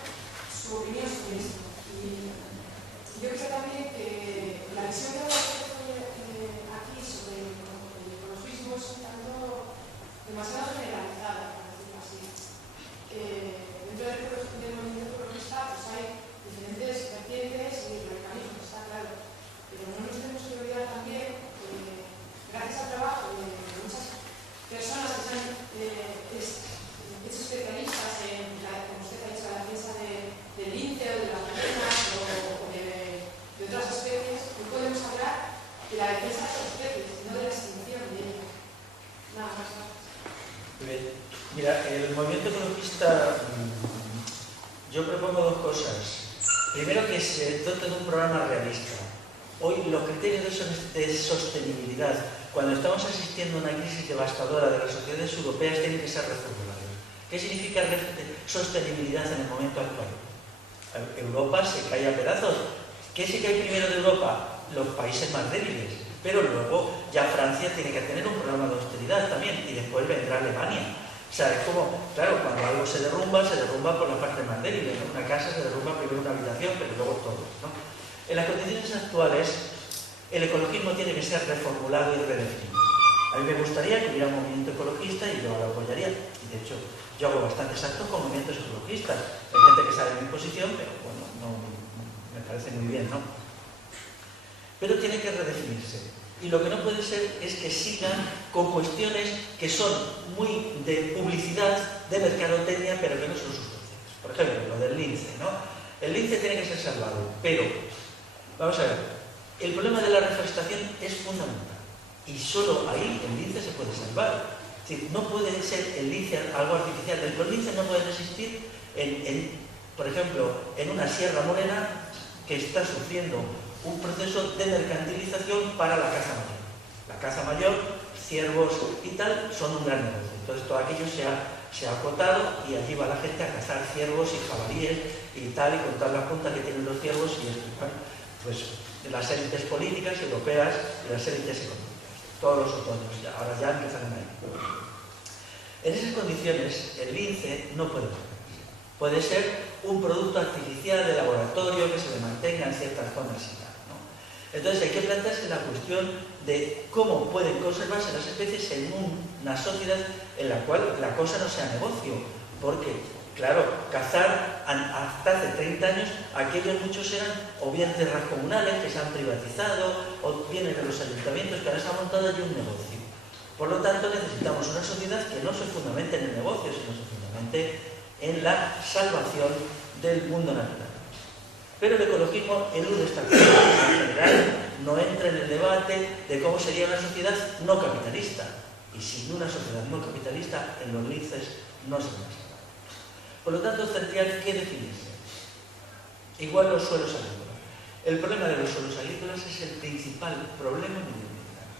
su opinión sobre esto. Y yo creo también que la visión que aquí sobre el ecologismo es un tanto demasiado generalizada, por decirlo así. Dentro del movimiento ecologista pues hay diferentes vertientes y radicalismos, está claro. Pero no nos tenemos que olvidar también que gracias al trabajo de muchas personas que se han hecho especialistas en, como usted ha dicho, la defensa del lince o de las ballenas o de otras especies, no podemos hablar de la defensa de las especies, no de la extinción de ellas. Nada más. Mira, el movimiento ecologista, yo propongo dos cosas. Primero, que se dote de un programa realista. Hoy los criterios de sostenibilidad, cuando estamos asistiendo a una crisis devastadora de las sociedades europeas, tienen que ser reformulados. ¿Qué significa sostenibilidad en el momento actual? Europa se cae a pedazos. ¿Qué se cae primero de Europa? Los países más débiles. Pero luego ya Francia tiene que tener un programa de austeridad también, y después vendrá Alemania. O sea, es como, claro, cuando algo se derrumba por la parte más débil, ¿no? Una casa se derrumba primero una habitación, pero luego todo, ¿no? En las condiciones actuales, el ecologismo tiene que ser reformulado y redefinido. A mí me gustaría que hubiera un movimiento ecologista y yo lo apoyaría. Y de hecho, yo hago bastantes actos con movimientos ecologistas. Hay gente que sabe mi posición, pero bueno, no, me parece muy bien, ¿no? Pero tiene que redefinirse. Y lo que no puede ser es que sigan con cuestiones que son muy de publicidad, de mercadotecnia, pero que no son sustanciales. Por ejemplo, lo del lince, ¿no? El lince tiene que ser salvado, pero, vamos a ver, el problema de la reforestación es fundamental. Y solo ahí el lince se puede salvar. Es decir, no puede ser el lince algo artificial. Los linces no pueden existir, por ejemplo, en una sierra morena que está sufriendo un proceso de mercantilización para la caza mayor. La caza mayor, ciervos y tal, son un gran negocio. Entonces todo aquello se ha acotado y allí va la gente a cazar ciervos y jabalíes y tal, y contar la punta que tienen los ciervos y esto. Bueno, pues las élites políticas europeas y las élites económicas. Todos los otoños, ahora ya empiezan ahí. En esas condiciones, el lince no puede moverse. Puede ser un producto artificial de laboratorio que se le mantenga en ciertas zonas y tal, ¿no? Entonces hay que plantearse la cuestión de cómo pueden conservarse las especies en una sociedad en la cual la cosa no sea negocio. Porque, claro, cazar hasta hace 30 años, aquellos muchos eran o bien tierras comunales que se han privatizado, o bienes de los ayuntamientos que ahora se ha montado allí un negocio. Por lo tanto, necesitamos una sociedad que no se fundamente en el negocio, sino se fundamente en la salvación del mundo natural. Pero el ecologismo elude esta cuestión. En general, no entra en el debate de cómo sería una sociedad no capitalista. Y sin una sociedad no capitalista, en los linces no se puede salvar. Por lo tanto, tendrían que definirse. Igual los suelos agrícolas. El problema de los suelos agrícolas es el principal problema medioambiental.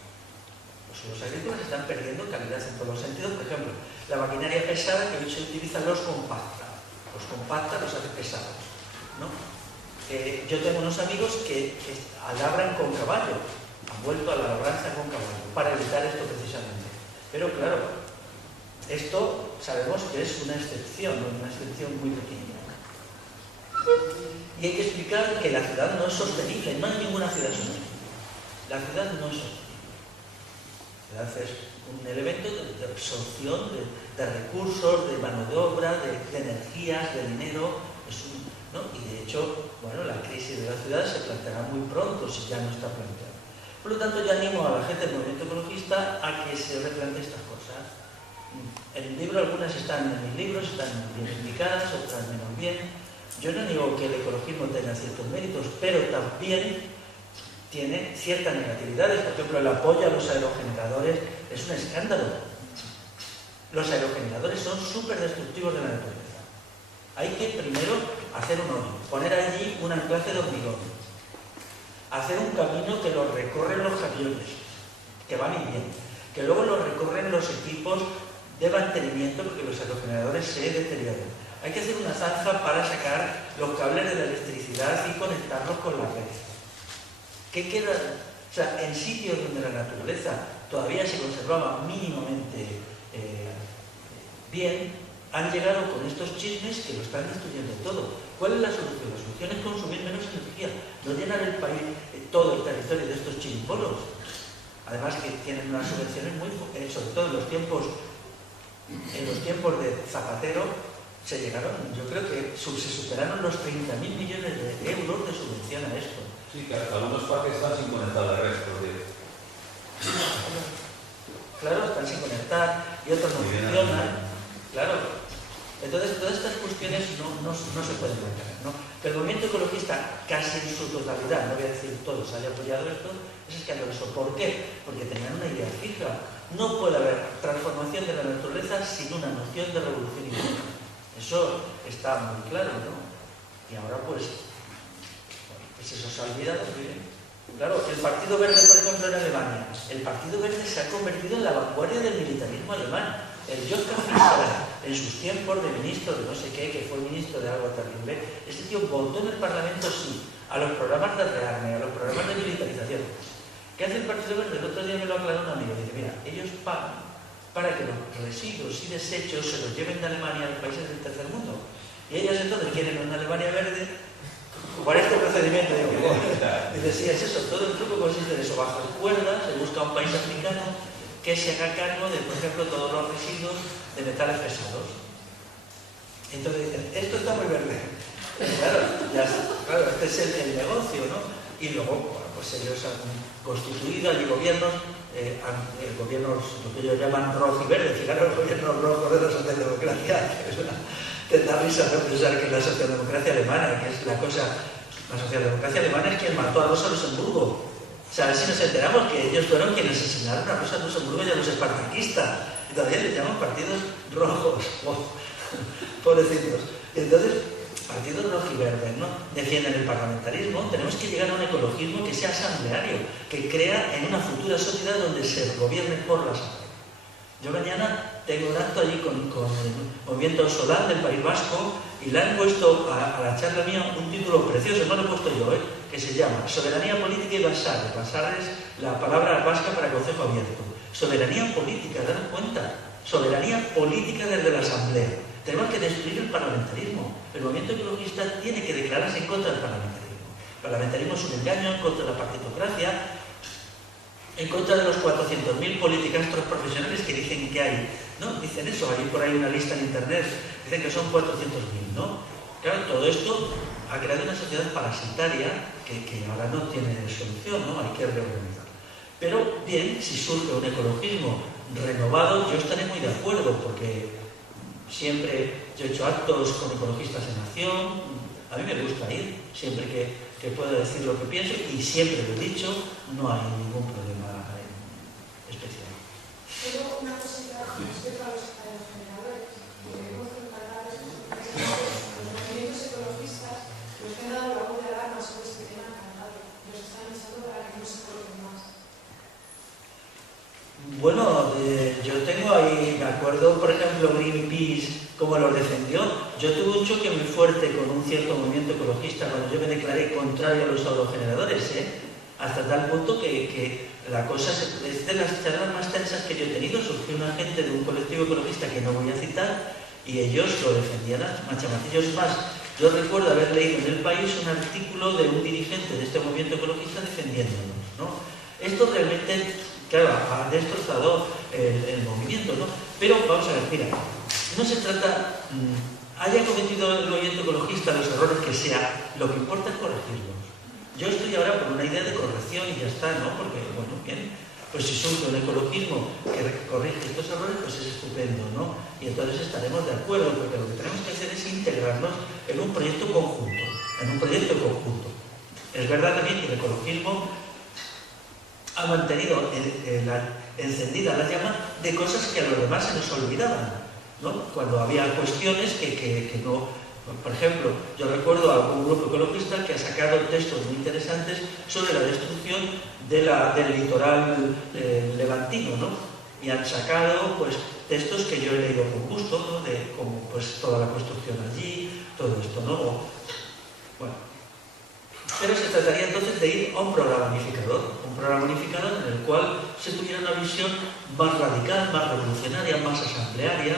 Los suelos agrícolas están perdiendo calidad en todos los sentidos. Por ejemplo, la maquinaria pesada que hoy se utiliza los compacta. Los compacta, los hace pesados, ¿no? Yo tengo unos amigos que labran con caballo, han vuelto a la labranza con caballo, para evitar esto precisamente. Pero claro, esto sabemos que es una excepción muy pequeña. Y hay que explicar que la ciudad no es sostenible, no hay ninguna ciudad sostenible. La ciudad no es sostenible. La ciudad es un elemento de absorción de recursos, de mano de obra, de energías, de dinero, ¿no? Y de hecho, bueno, la crisis de la ciudad se planteará muy pronto si ya no está planteada. Por lo tanto, yo animo a la gente del movimiento ecologista a que se replantee estas cosas. En el libro algunas están en mis libros, están bien indicadas, otras menos bien. Yo no niego que el ecologismo tenga ciertos méritos, pero también tiene ciertas negatividades. Por ejemplo, el apoyo a los aerogeneradores es un escándalo. Los aerogeneradores son súper destructivos de la naturaleza. Hay que primero hacer un hoyo, poner allí un anclaje de hormigón, hacer un camino que lo recorren los camiones, que van y vienen, que luego lo recorren los equipos de mantenimiento porque los aerogeneradores se deterioran. Hay que hacer una zanja para sacar los cables de la electricidad y conectarlos con la red. ¿Qué queda? O sea, en sitios donde la naturaleza todavía se conservaba mínimamente bien, han llegado con estos chismes que lo están destruyendo todo. ¿Cuál es la solución? La solución es consumir menos energía, no llenar el país, todo el territorio de estos chirimbolos. Además que tienen unas subvenciones muy, sobre todo en los tiempos de Zapatero, se llegaron, yo creo que se superaron los 30.000 millones de euros de subvención a esto. Sí, que algunos parques están sin conectar la red, porque... Claro, están sin conectar y otros no funcionan. Claro. Entonces, todas estas cuestiones no se pueden marcar, ¿no? Pero el movimiento ecologista, casi en su totalidad, no voy a decir todos, haya apoyado esto, es escandaloso. ¿Por qué? Porque tenían una idea fija. No puede haber transformación de la naturaleza sin una noción de revolución industrial. Eso está muy claro, ¿no? Y ahora pues eso se ha olvidado. Claro, el Partido Verde, por ejemplo, en Alemania, el Partido Verde se ha convertido en la vanguardia del militarismo alemán. El Joschka Fischer, en sus tiempos de ministro de no sé qué, que fue ministro de algo terrible, ese tío votó en el Parlamento sí a los programas de rearme, a los programas de militarización. ¿Qué hace el Partido Verde? El otro día me lo aclaró un amigo. Dice, mira, ellos pagan para que los residuos y desechos se los lleven de Alemania a los países del tercer mundo. Y ellos entonces quieren una Alemania verde por este procedimiento. Dice, sí, es eso. Todo el truco consiste en eso. Bajo cuerdas se busca un país africano que se haga cargo de, por ejemplo, todos los residuos de metales pesados. Entonces dicen, esto está muy verde. Claro, este es el negocio, ¿no? Y luego, bueno, pues ellos han constituido allí gobiernos, gobiernos, lo que ellos llaman rojo y verde, fijaros, los gobiernos rojos de la socialdemocracia, que es una tenda risa, ¿no? Pensar que es la socialdemocracia alemana, que es la cosa, la socialdemocracia alemana es quien mató a Rosa Luxemburgo. O sea, a ver si nos enteramos que ellos fueron quienes asesinaron a Rosa Luxemburgo y a los espartaquistas. Y todavía les llaman partidos rojos. Oh, pobrecitos. Y entonces, partidos rojos y verdes, ¿no? Defienden el parlamentarismo. Tenemos que llegar a un ecologismo que sea asambleario, que crea en una futura sociedad donde se gobierne por la asamblea. Yo mañana tengo un acto allí con el movimiento Solar del País Vasco y le han puesto a la charla mía un título precioso, no lo he puesto yo, que se llama Soberanía Política y Basar. Basar es la palabra vasca para Consejo Abierto. Soberanía política, daros cuenta. Soberanía política desde la Asamblea. Tenemos que destruir el parlamentarismo. El movimiento ecologista tiene que declararse en contra del parlamentarismo. El parlamentarismo es un engaño, en contra de la partitocracia, en contra de los 400.000 politicastros profesionales que dicen que hay, ¿no? Dicen eso, hay por ahí una lista en internet, dicen que son 400.000, ¿no? Claro, todo esto ha creado una sociedad parasitaria que ahora no tiene solución, ¿no? Hay que reorganizar. Pero bien, si surge un ecologismo renovado, yo estaré muy de acuerdo, porque siempre yo he hecho actos con ecologistas en acción, a mí me gusta ir, siempre que puedo decir lo que pienso, y siempre lo he dicho, no hay ningún problema especial. Pero una cosita respecto a los generadores, porque hemos tratado de eso, los movimientos ecologistas los que han dado la voz de alarma sobre este tema han cantado, los están echando para que no se coloquen más. Bueno, yo tengo ahí, me acuerdo, por ejemplo, Greenpeace, cómo los defendió. Yo tuve un choque muy fuerte con un cierto movimiento ecologista cuando yo me declaré contrario a los aerogeneradores, hasta tal punto que la cosa es de las charlas más tensas que yo he tenido. Surgió una gente de un colectivo ecologista que no voy a citar y ellos lo defendían a machamartillos. Más, yo recuerdo haber leído en El País un artículo de un dirigente de este movimiento ecologista defendiéndonos, ¿no? Esto realmente, claro, ha destrozado el movimiento, ¿no? Pero vamos a ver, mira, no se trata, haya cometido el movimiento ecologista los errores que sea, lo que importa es corregirlos. Yo estoy ahora por una idea de corrección y ya está, ¿no? Porque, bueno, bien, pues si surge un ecologismo que corrige estos errores, pues es estupendo, ¿no? Y entonces estaremos de acuerdo, porque lo que tenemos que hacer es integrarnos en un proyecto conjunto, Es verdad también que el ecologismo ha mantenido encendida la llama de cosas que a los demás se nos olvidaban, ¿no? Cuando había cuestiones que no... Por ejemplo, yo recuerdo a un grupo ecologista que ha sacado textos muy interesantes sobre la destrucción del litoral levantino, ¿no? Y han sacado pues textos que yo he leído con gusto, ¿no? De como pues toda la construcción allí, todo esto, ¿no? Bueno, pero se trataría entonces de ir a un programa unificador en el cual se tuviera una visión más radical, más revolucionaria, más asamblearia,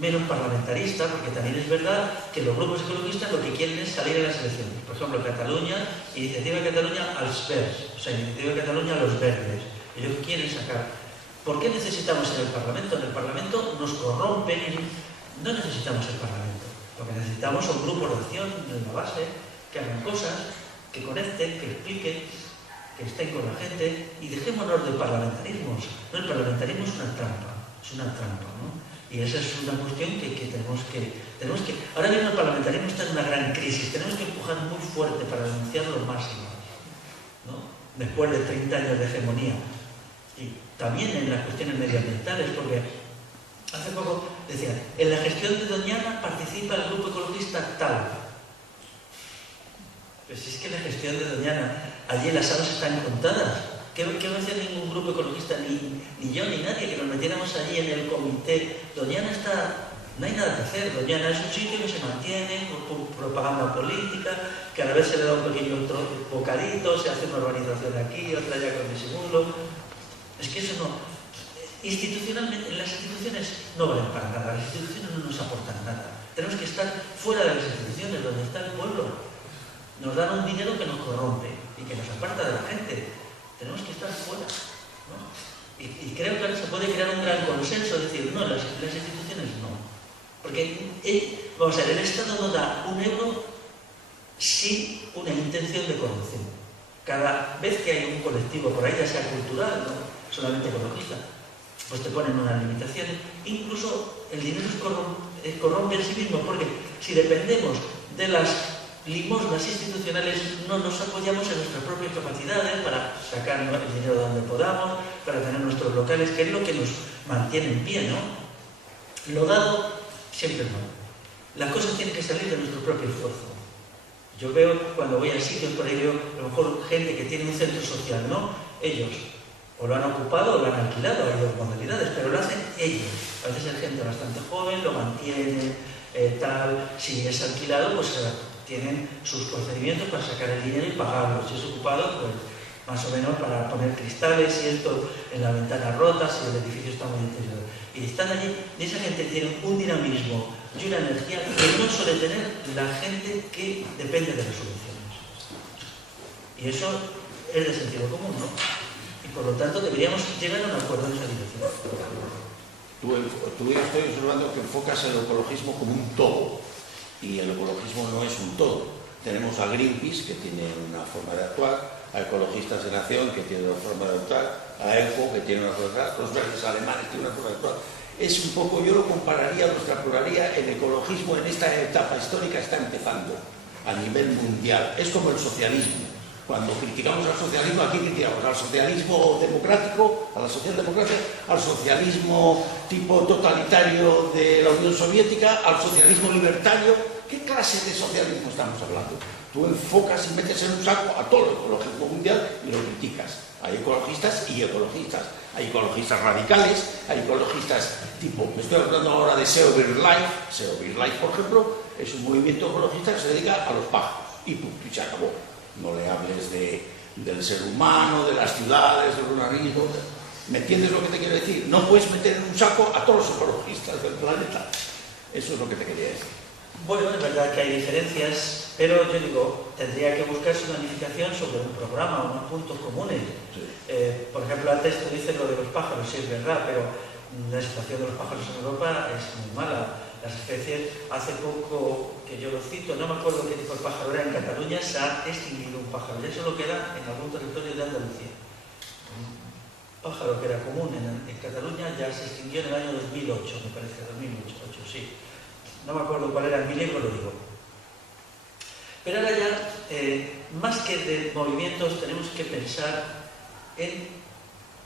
menos parlamentarista, porque también es verdad que los grupos ecologistas lo que quieren es salir a las elecciones. Por ejemplo, Cataluña, Iniciativa de Cataluña als Verds, o sea, Iniciativa de Cataluña a los verdes. Ellos quieren sacar. ¿Por qué necesitamos en el Parlamento? En el Parlamento nos corrompen y no necesitamos el Parlamento. Lo que necesitamos son grupos de acción en la base, que hagan cosas, que conecten, que expliquen, que estén con la gente y dejémonos de parlamentarismos. No, el parlamentarismo es una trampa, ¿no? Y esa es una cuestión que tenemos que... Ahora mismo el parlamentarismo está en una gran crisis, tenemos que empujar muy fuerte para denunciar lo máximo, ¿no? Después de 30 años de hegemonía. Y también en las cuestiones medioambientales, porque hace poco decía, en la gestión de Doñana participa el grupo ecologista tal. Pues es que la gestión de Doñana, allí las aguas están contadas. ¿Qué va a hacer ningún grupo ecologista, ni yo ni nadie, que nos metiéramos allí en el comité? Doñana está... No hay nada que hacer. Doñana es un sitio que se mantiene con propaganda política, que a la vez se le da un pequeño bocadito, se hace una urbanización aquí, otra allá con disimulo. Es que eso no... Institucionalmente, las instituciones no valen para nada, las instituciones no nos aportan nada. Tenemos que estar fuera de las instituciones, donde está el pueblo. Nos dan un dinero que nos corrompe y que nos aparta de la gente. Tenemos que estar fuera, ¿no? Y creo que ahora se puede crear un gran consenso, decir, no, las instituciones no. Porque, vamos a ver, el Estado no da un euro sin una intención de corrupción. Cada vez que hay un colectivo por ahí, ya sea cultural, no solamente ecologista, pues te ponen unas limitaciones. Incluso el dinero corrompe en sí mismo, porque si dependemos de las limosnas institucionales, no nos apoyamos en nuestras propias capacidades para sacar el dinero de donde podamos, para tener nuestros locales, que es lo que nos mantiene en pie, ¿no? Lo dado siempre no. Las cosas tienen que salir de nuestro propio esfuerzo. Yo veo, cuando voy a sitios por ahí, veo a lo mejor gente que tiene un centro social, ¿no? Ellos o lo han ocupado o lo han alquilado, hay dos modalidades, pero lo hacen ellos. A veces hay gente bastante joven, lo mantiene, tal. Si es alquilado, pues tienen sus procedimientos para sacar el dinero y pagarlo. Si es ocupado, pues más o menos para poner cristales y esto en las ventanas rotas, si el edificio está muy deteriorado. Y están allí, y esa gente tiene un dinamismo y una energía que no suele tener la gente que depende de las subvenciones. Y eso es de sentido común, ¿no? Y por lo tanto deberíamos llegar a un acuerdo en esa dirección. Tú estoy observando que enfocas el ecologismo como un todo, y el ecologismo no es un todo. Tenemos a Greenpeace, que tiene una forma de actuar, a Ecologistas de Nación, que tiene una forma de actuar, a ECO, que tiene una forma de actuar, los verdes alemanes tienen una forma de actuar. Es un poco, yo lo compararía, nuestra pluralidad, el ecologismo en esta etapa histórica está empezando a nivel mundial. Es como el socialismo. Cuando criticamos al socialismo, aquí criticamos al socialismo democrático, a la socialdemocracia, al socialismo tipo totalitario de la Unión Soviética, al socialismo libertario. ¿Qué clase de socialismo estamos hablando? Tú enfocas y metes en un saco a todo el ecologismo mundial y lo criticas. Hay ecologistas y ecologistas. Hay ecologistas radicales, hay ecologistas tipo... Me estoy hablando ahora de SEO Beer Life. SEO Beer Life, por ejemplo, es un movimiento ecologista que se dedica a los pájaros. Y punto, y se acabó. No le hables del ser humano, de las ciudades, del ruralismo. ¿Me entiendes lo que te quiero decir? No puedes meter en un saco a todos los ecologistas del planeta. Eso es lo que te quería decir. Bueno, es verdad que hay diferencias, pero yo digo, tendría que buscarse una unificación sobre un programa, unos puntos comunes. Sí. Por ejemplo, antes tú dices lo de los pájaros, sí es verdad, pero la situación de los pájaros en Europa es muy mala. Las especies, hace poco que yo lo cito, no me acuerdo qué tipo de pájaro era, en Cataluña se ha extinguido un pájaro, y eso lo queda en algún territorio de Andalucía. Un pájaro que era común en Cataluña ya se extinguió en el año 2008, me parece, 2008, sí. No me acuerdo cuál era el milenio, lo digo. Pero ahora ya, más que de movimientos, tenemos que pensar en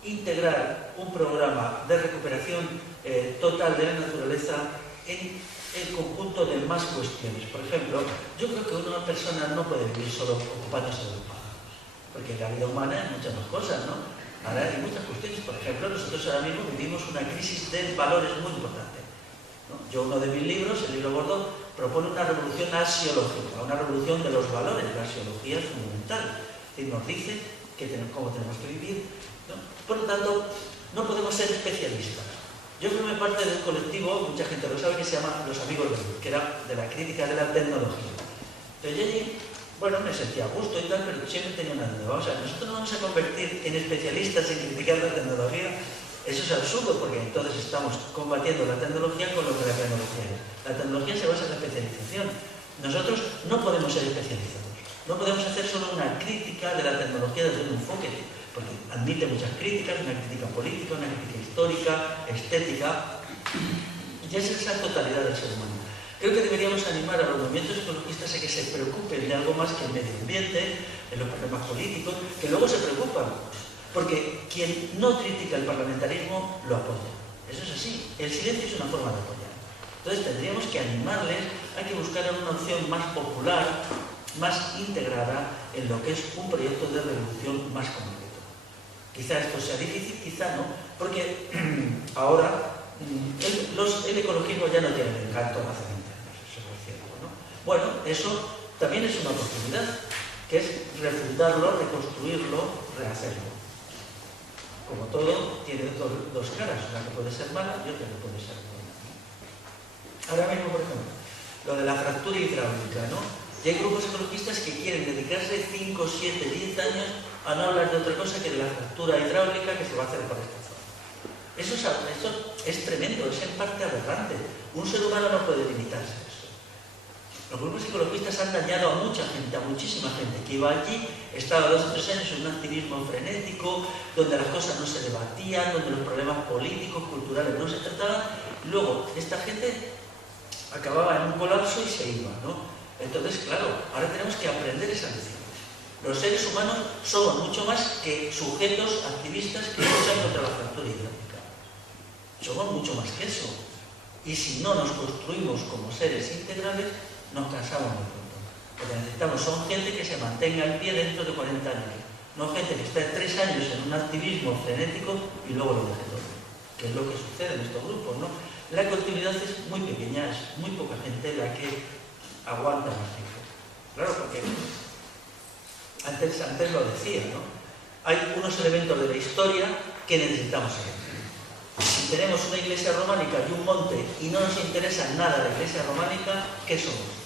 integrar un programa de recuperación total de la naturaleza en el conjunto de más cuestiones. Por ejemplo, yo creo que una persona no puede vivir solo ocupándose de los pájaros, porque en la vida humana hay muchas más cosas, ¿no? Ahora hay muchas cuestiones. Por ejemplo, nosotros ahora mismo vivimos una crisis de valores muy importante, ¿no? Yo, uno de mis libros, el libro gordo, propone una revolución axiológica, una revolución de los valores. La axiología es fundamental, que nos dice cómo tenemos que vivir, ¿no? Por lo tanto, no podemos ser especialistas. Yo formé parte de un colectivo, mucha gente lo sabe, que se llama Los Amigos de Luz, que era de la crítica de la tecnología. Entonces yo allí, bueno, me sentía a gusto y tal, pero siempre tenía una duda. O sea, nosotros nos vamos a convertir en especialistas en criticar la tecnología. Eso es absurdo, porque entonces estamos combatiendo la tecnología con lo que la tecnología es. La tecnología se basa en la especialización. Nosotros no podemos ser especializados. No podemos hacer solo una crítica de la tecnología desde un enfoque, porque admite muchas críticas, una crítica política, una crítica histórica, estética, y esa es la totalidad del ser humano. Creo que deberíamos animar a los movimientos ecologistas a que se preocupen de algo más que el medio ambiente, en los problemas políticos, que luego se preocupan, porque quien no critica el parlamentarismo lo apoya. Eso es así, el silencio es una forma de apoyar. Entonces tendríamos que animarles a que buscaran una opción más popular, más integrada en lo que es un proyecto de revolución más concreto. Quizá esto sea difícil, quizá no, porque ahora el ecologismo ya no tiene el encanto de hace 20 años, eso es cierto, ¿no? Bueno, eso también es una oportunidad, que es refundarlo, reconstruirlo, rehacerlo. Como todo, tiene dos caras, una que puede ser mala y otra que puede ser buena. Ahora mismo, por ejemplo, lo de la fractura hidráulica, ¿no? Y hay grupos ecologistas que quieren dedicarse 5, 7, 10 años a no hablar de otra cosa que de la fractura hidráulica que se va a hacer por esta zona. Eso es tremendo, es en parte aberrante. Un ser humano no puede limitarse a eso. Los grupos ecologistas han dañado a mucha gente, a muchísima gente que iba allí, estaba 2 o 3 años en un activismo frenético, donde las cosas no se debatían, donde los problemas políticos, culturales no se trataban. Luego, esta gente acababa en un colapso y se iba, ¿no? Entonces, claro, ahora tenemos que aprender esas lecciones. Los seres humanos somos mucho más que sujetos activistas que luchan contra la fractura hidráulica. Somos mucho más que eso. Y si no nos construimos como seres integrales, nos cansamos muy pronto. Lo que necesitamos son gente que se mantenga en pie dentro de 40 años. No gente que esté 3 años en un activismo frenético y luego lo deje todo. Que es lo que sucede en estos grupos, ¿no? La continuidad es muy pequeña, es muy poca gente la que aguanta más tiempo. Claro, porque antes lo decía, ¿no? Hay unos elementos de la historia que necesitamos saber. Si tenemos una iglesia románica y un monte y no nos interesa nada la iglesia románica, ¿qué somos?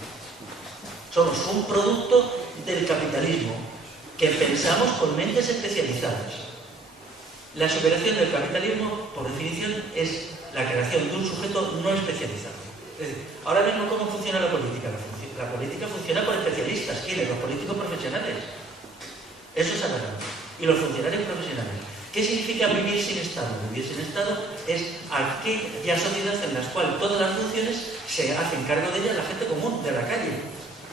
Somos un producto del capitalismo que pensamos con mentes especializadas. La superación del capitalismo, por definición, es la creación de un sujeto no especializado. Es decir, ahora mismo, ¿cómo funciona la política? La política funciona por especialistas. ¿Quiénes? Los políticos profesionales. Eso es aberrante. Y los funcionarios profesionales. ¿Qué significa vivir sin Estado? Vivir sin Estado es aquella sociedad en la cual todas las funciones se hacen cargo de ella la gente común, de la calle.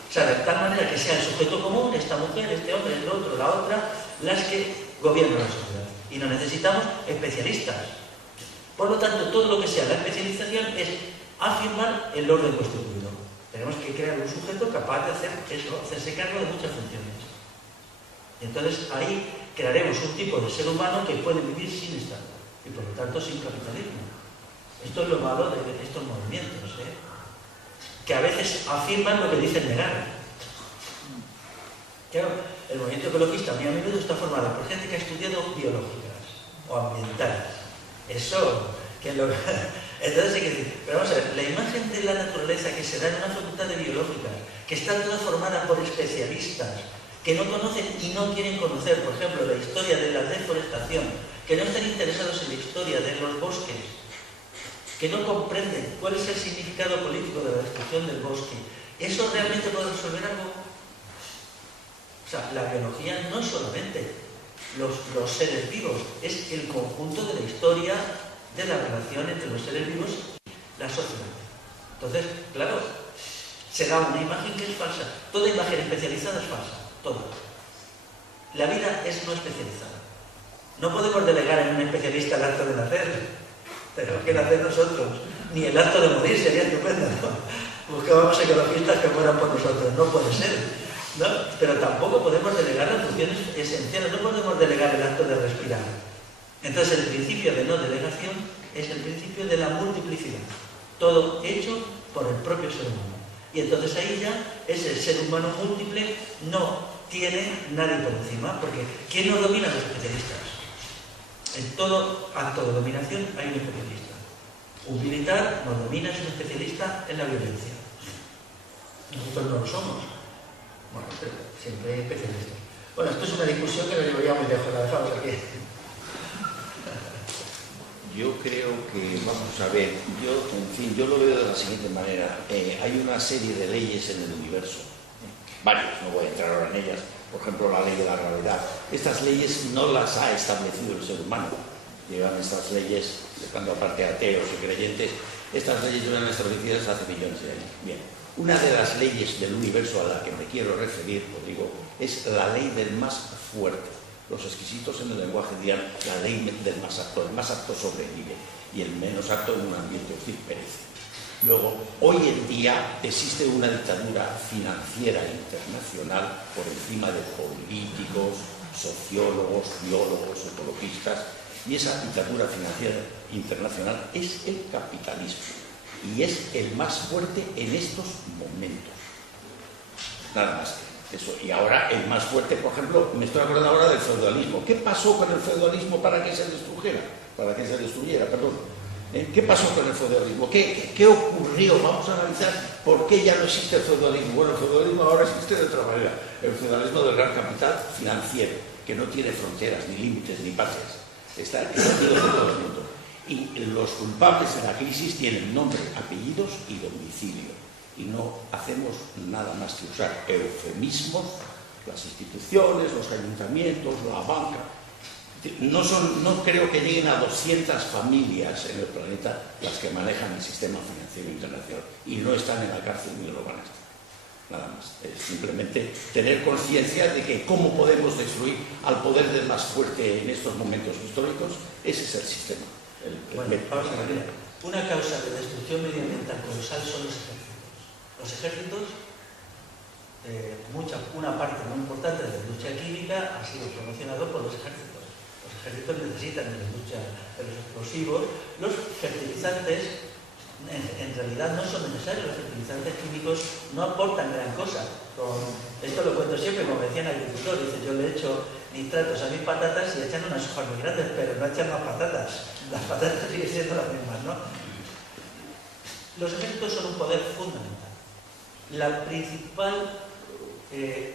O sea, de tal manera que sea el sujeto común, esta mujer, este hombre, el otro, la otra, las que gobiernan la sociedad. Y no necesitamos especialistas. Por lo tanto, todo lo que sea la especialización es afirmar el orden constituido. Tenemos que crear un sujeto capaz de hacer eso, hacerse cargo de muchas funciones. Y entonces ahí crearemos un tipo de ser humano que puede vivir sin Estado y por lo tanto sin capitalismo. Esto es lo malo de estos movimientos, que a veces afirman lo que dicen negar. Claro, el movimiento ecologista muy a menudo está formado por gente que ha estudiado biológicas o ambientales. Eso, que lo... Entonces hay que decir, pero vamos a ver, la imagen de la naturaleza que se da en una facultad de biológicas, que está toda formada por especialistas, que no conocen y no quieren conocer, por ejemplo, la historia de la deforestación, que no están interesados en la historia de los bosques, que no comprenden cuál es el significado político de la destrucción del bosque, ¿eso realmente puede resolver algo? O sea, la biología no es solamente los seres vivos, es el conjunto de la historia de la relación entre los seres vivos y la sociedad. Entonces, claro, se da una imagen que es falsa. Toda imagen especializada es falsa, toda. La vida es no especializada. No podemos delegar en un especialista el acto de nacer. Tenemos que nacer nosotros. Ni el acto de morir sería estupendo, ¿no? Buscábamos ecologistas que mueran por nosotros. No puede ser, ¿no? Pero tampoco podemos delegar las funciones esenciales. No podemos delegar el acto de respirar. Entonces el principio de no delegación es el principio de la multiplicidad. Todo hecho por el propio ser humano. Y entonces ahí ya ese ser humano múltiple no tiene nadie por encima, porque ¿quién nos domina? Los especialistas. En todo acto de dominación hay un especialista. Un militar nos domina, es un especialista en la violencia. Nosotros no lo somos. Bueno, pero siempre hay especialistas. Bueno, esto es una discusión que nos llevaría muy lejos, la dejamos aquí. Yo creo que, vamos a ver, yo lo veo de la siguiente manera. Hay una serie de leyes en el universo, varias, no voy a entrar ahora en ellas, por ejemplo la ley de la gravedad. Estas leyes no las ha establecido el ser humano. Llevan estas leyes, dejando aparte ateos y creyentes, estas leyes llevan establecidas hace millones de años. Bien, una de las leyes del universo a la que me quiero referir, os digo, es la ley del más fuerte. Los exquisitos en el lenguaje dirán la ley del más apto. El más apto sobrevive y el menos apto en un ambiente hostil perece. Luego, hoy en día existe una dictadura financiera internacional por encima de políticos, sociólogos, biólogos, ecologistas, y esa dictadura financiera internacional es el capitalismo y es el más fuerte en estos momentos. Nada más que eso. Y ahora el más fuerte, por ejemplo, me estoy acordando ahora del feudalismo. ¿Qué pasó con el feudalismo para que se destruyera? ¿Qué pasó con el feudalismo? ¿Qué ocurrió? Vamos a analizar por qué ya no existe el feudalismo. Bueno, el feudalismo ahora existe de otra manera. El feudalismo del gran capital financiero, que no tiene fronteras, ni límites, ni pases. Está extendido de todo el mundo. Y los culpables de la crisis tienen nombre, apellidos y domicilio. Y no hacemos nada más que usar eufemismos, las instituciones, los ayuntamientos, la banca. No creo que lleguen a 200 familias en el planeta las que manejan el sistema financiero internacional y no están en la cárcel ni lo van a estar. Nada más. Es simplemente tener conciencia de que cómo podemos destruir al poder del más fuerte en estos momentos históricos. Ese es el sistema. Bueno, vamos a ver. Una causa de destrucción medioambiental colosal son los ejércitos. Los ejércitos, una parte muy importante de la industria química ha sido promocionado por los ejércitos. Los ejércitos necesitan de la industria de los explosivos. Los fertilizantes en realidad no son necesarios. Los fertilizantes químicos no aportan gran cosa. Esto lo cuento siempre, como decía el agricultor, dice, yo le he hecho nitratos a mis patatas y echan unas hojas muy grandes, pero no echan más patatas. Las patatas siguen siendo las mismas, ¿no? Los ejércitos son un poder fundamental. La principal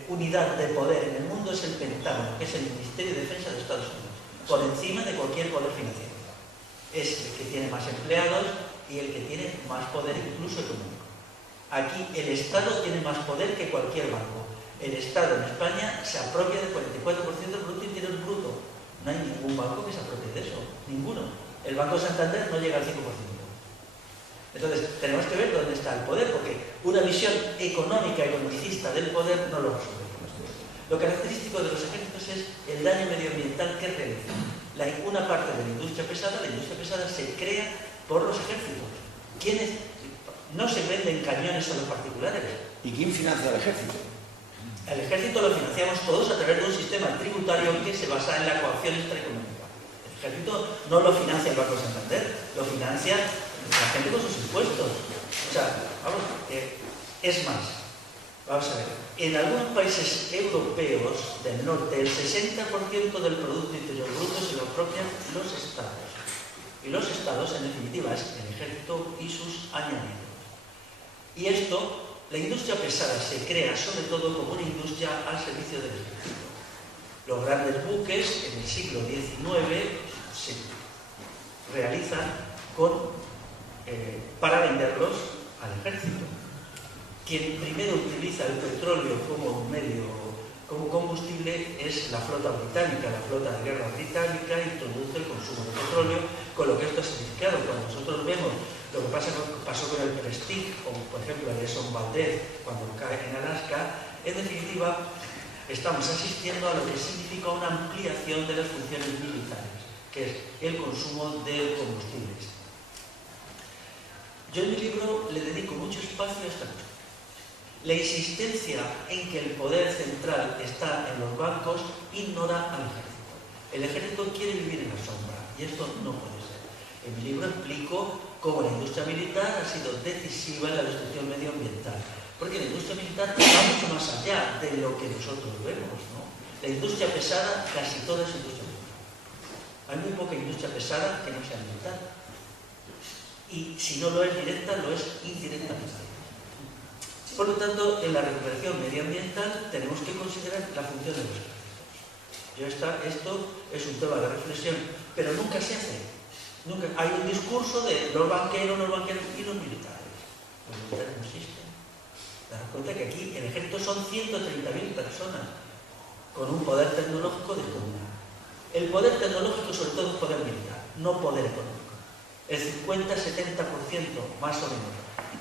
unidad de poder en el mundo es el Pentágono, que es el Ministerio de Defensa de Estados Unidos, por encima de cualquier poder financiero. Es el que tiene más empleados y el que tiene más poder incluso económico. Aquí el Estado tiene más poder que cualquier banco. El Estado en España se apropia del 44% del Producto Interior Bruto. No hay ningún banco que se apropie de eso, ninguno. El Banco Santander no llega al 5%. Entonces, tenemos que ver dónde está el poder, porque una visión económica, economicista del poder no lo resuelve. Lo característico de los ejércitos es el daño medioambiental que realizan. Una parte de la industria pesada se crea por los ejércitos. ¿Quiénes? No se venden cañones a los particulares. ¿Y quién financia al ejército? El ejército lo financiamos todos a través de un sistema tributario que se basa en la coacción extraeconómica. El ejército no lo financia el Banco Santander, lo financia la gente con sus impuestos. O sea, vamos, es más, vamos a ver, en algunos países europeos del norte el 60% del Producto Interior Bruto se lo apropian los estados. Y los estados, en definitiva, es el ejército y sus añadidos. Y esto, la industria pesada se crea sobre todo como una industria al servicio del ejército. Los grandes buques en el siglo XIX se realizan para venderlos al ejército. Quien primero utiliza el petróleo como combustible es la flota británica. La flota de guerra británica introduce el consumo de petróleo, con lo que esto ha significado. Cuando nosotros vemos lo que pasó con el Prestige, o por ejemplo el Exxon Valdez cuando cae en Alaska, en definitiva estamos asistiendo a lo que significa una ampliación de las funciones militares. que es el consumo de combustibles. Yo en mi libro le dedico mucho espacio a esta cuestión. La insistencia en que el poder central está en los bancos ignora al ejército. El ejército quiere vivir en la sombra y esto no puede ser. En mi libro explico cómo la industria militar ha sido decisiva en la destrucción medioambiental, porque la industria militar va mucho más allá de lo que nosotros vemos, ¿no? La industria pesada, casi toda es industria militar. Hay muy poca industria pesada que no sea militar. Y si no lo es directa, lo es indirectamente. Por lo tanto, en la recuperación medioambiental tenemos que considerar la función de los ejércitos. Esto es un tema de reflexión, pero nunca se hace. Nunca. Hay un discurso de los banqueros y los militares. Los militares no existen. Daros cuenta que aquí el ejército son 130.000 personas con un poder tecnológico descomunal. El poder tecnológico sobre todo es poder militar, no poder económico. El 50-70% más o menos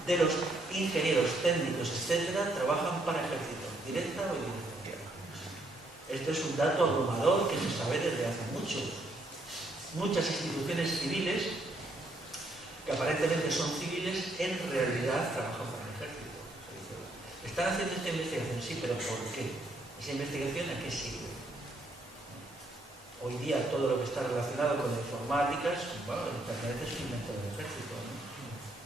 de los ingenieros técnicos, etcétera, trabajan para ejército, directa o indirecta. Esto es un dato abrumador que se sabe desde hace mucho. Muchas instituciones civiles, que aparentemente son civiles, en realidad trabajan para el ejército. Están haciendo esta investigación, sí, pero ¿por qué? ¿Esa investigación a qué sirve? Hoy día todo lo que está relacionado con la informática, bueno, el Internet es un invento del ejército, ¿no?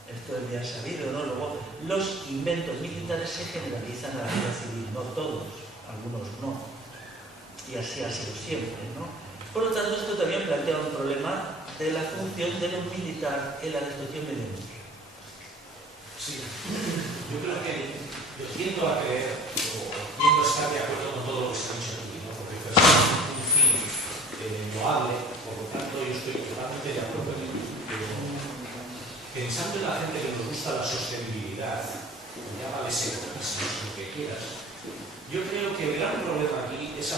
Esto es bien sabido, ¿no? Luego, los inventos militares se generalizan a la vida civil, no todos, algunos no. Y así ha sido siempre, ¿no? Por lo tanto, esto también plantea un problema de la función de lo militar en la destrucción medioambiental. Sí, yo creo que yo tiendo a creer, o tiendo a estar de acuerdo con todo lo que se ha dicho aquí, ¿no? Porque es un fin loable, por lo tanto yo estoy totalmente de acuerdo en ello. Pensando en la gente que nos gusta la sostenibilidad, llámales ecologistas, lo que quieras, yo creo que el gran problema aquí es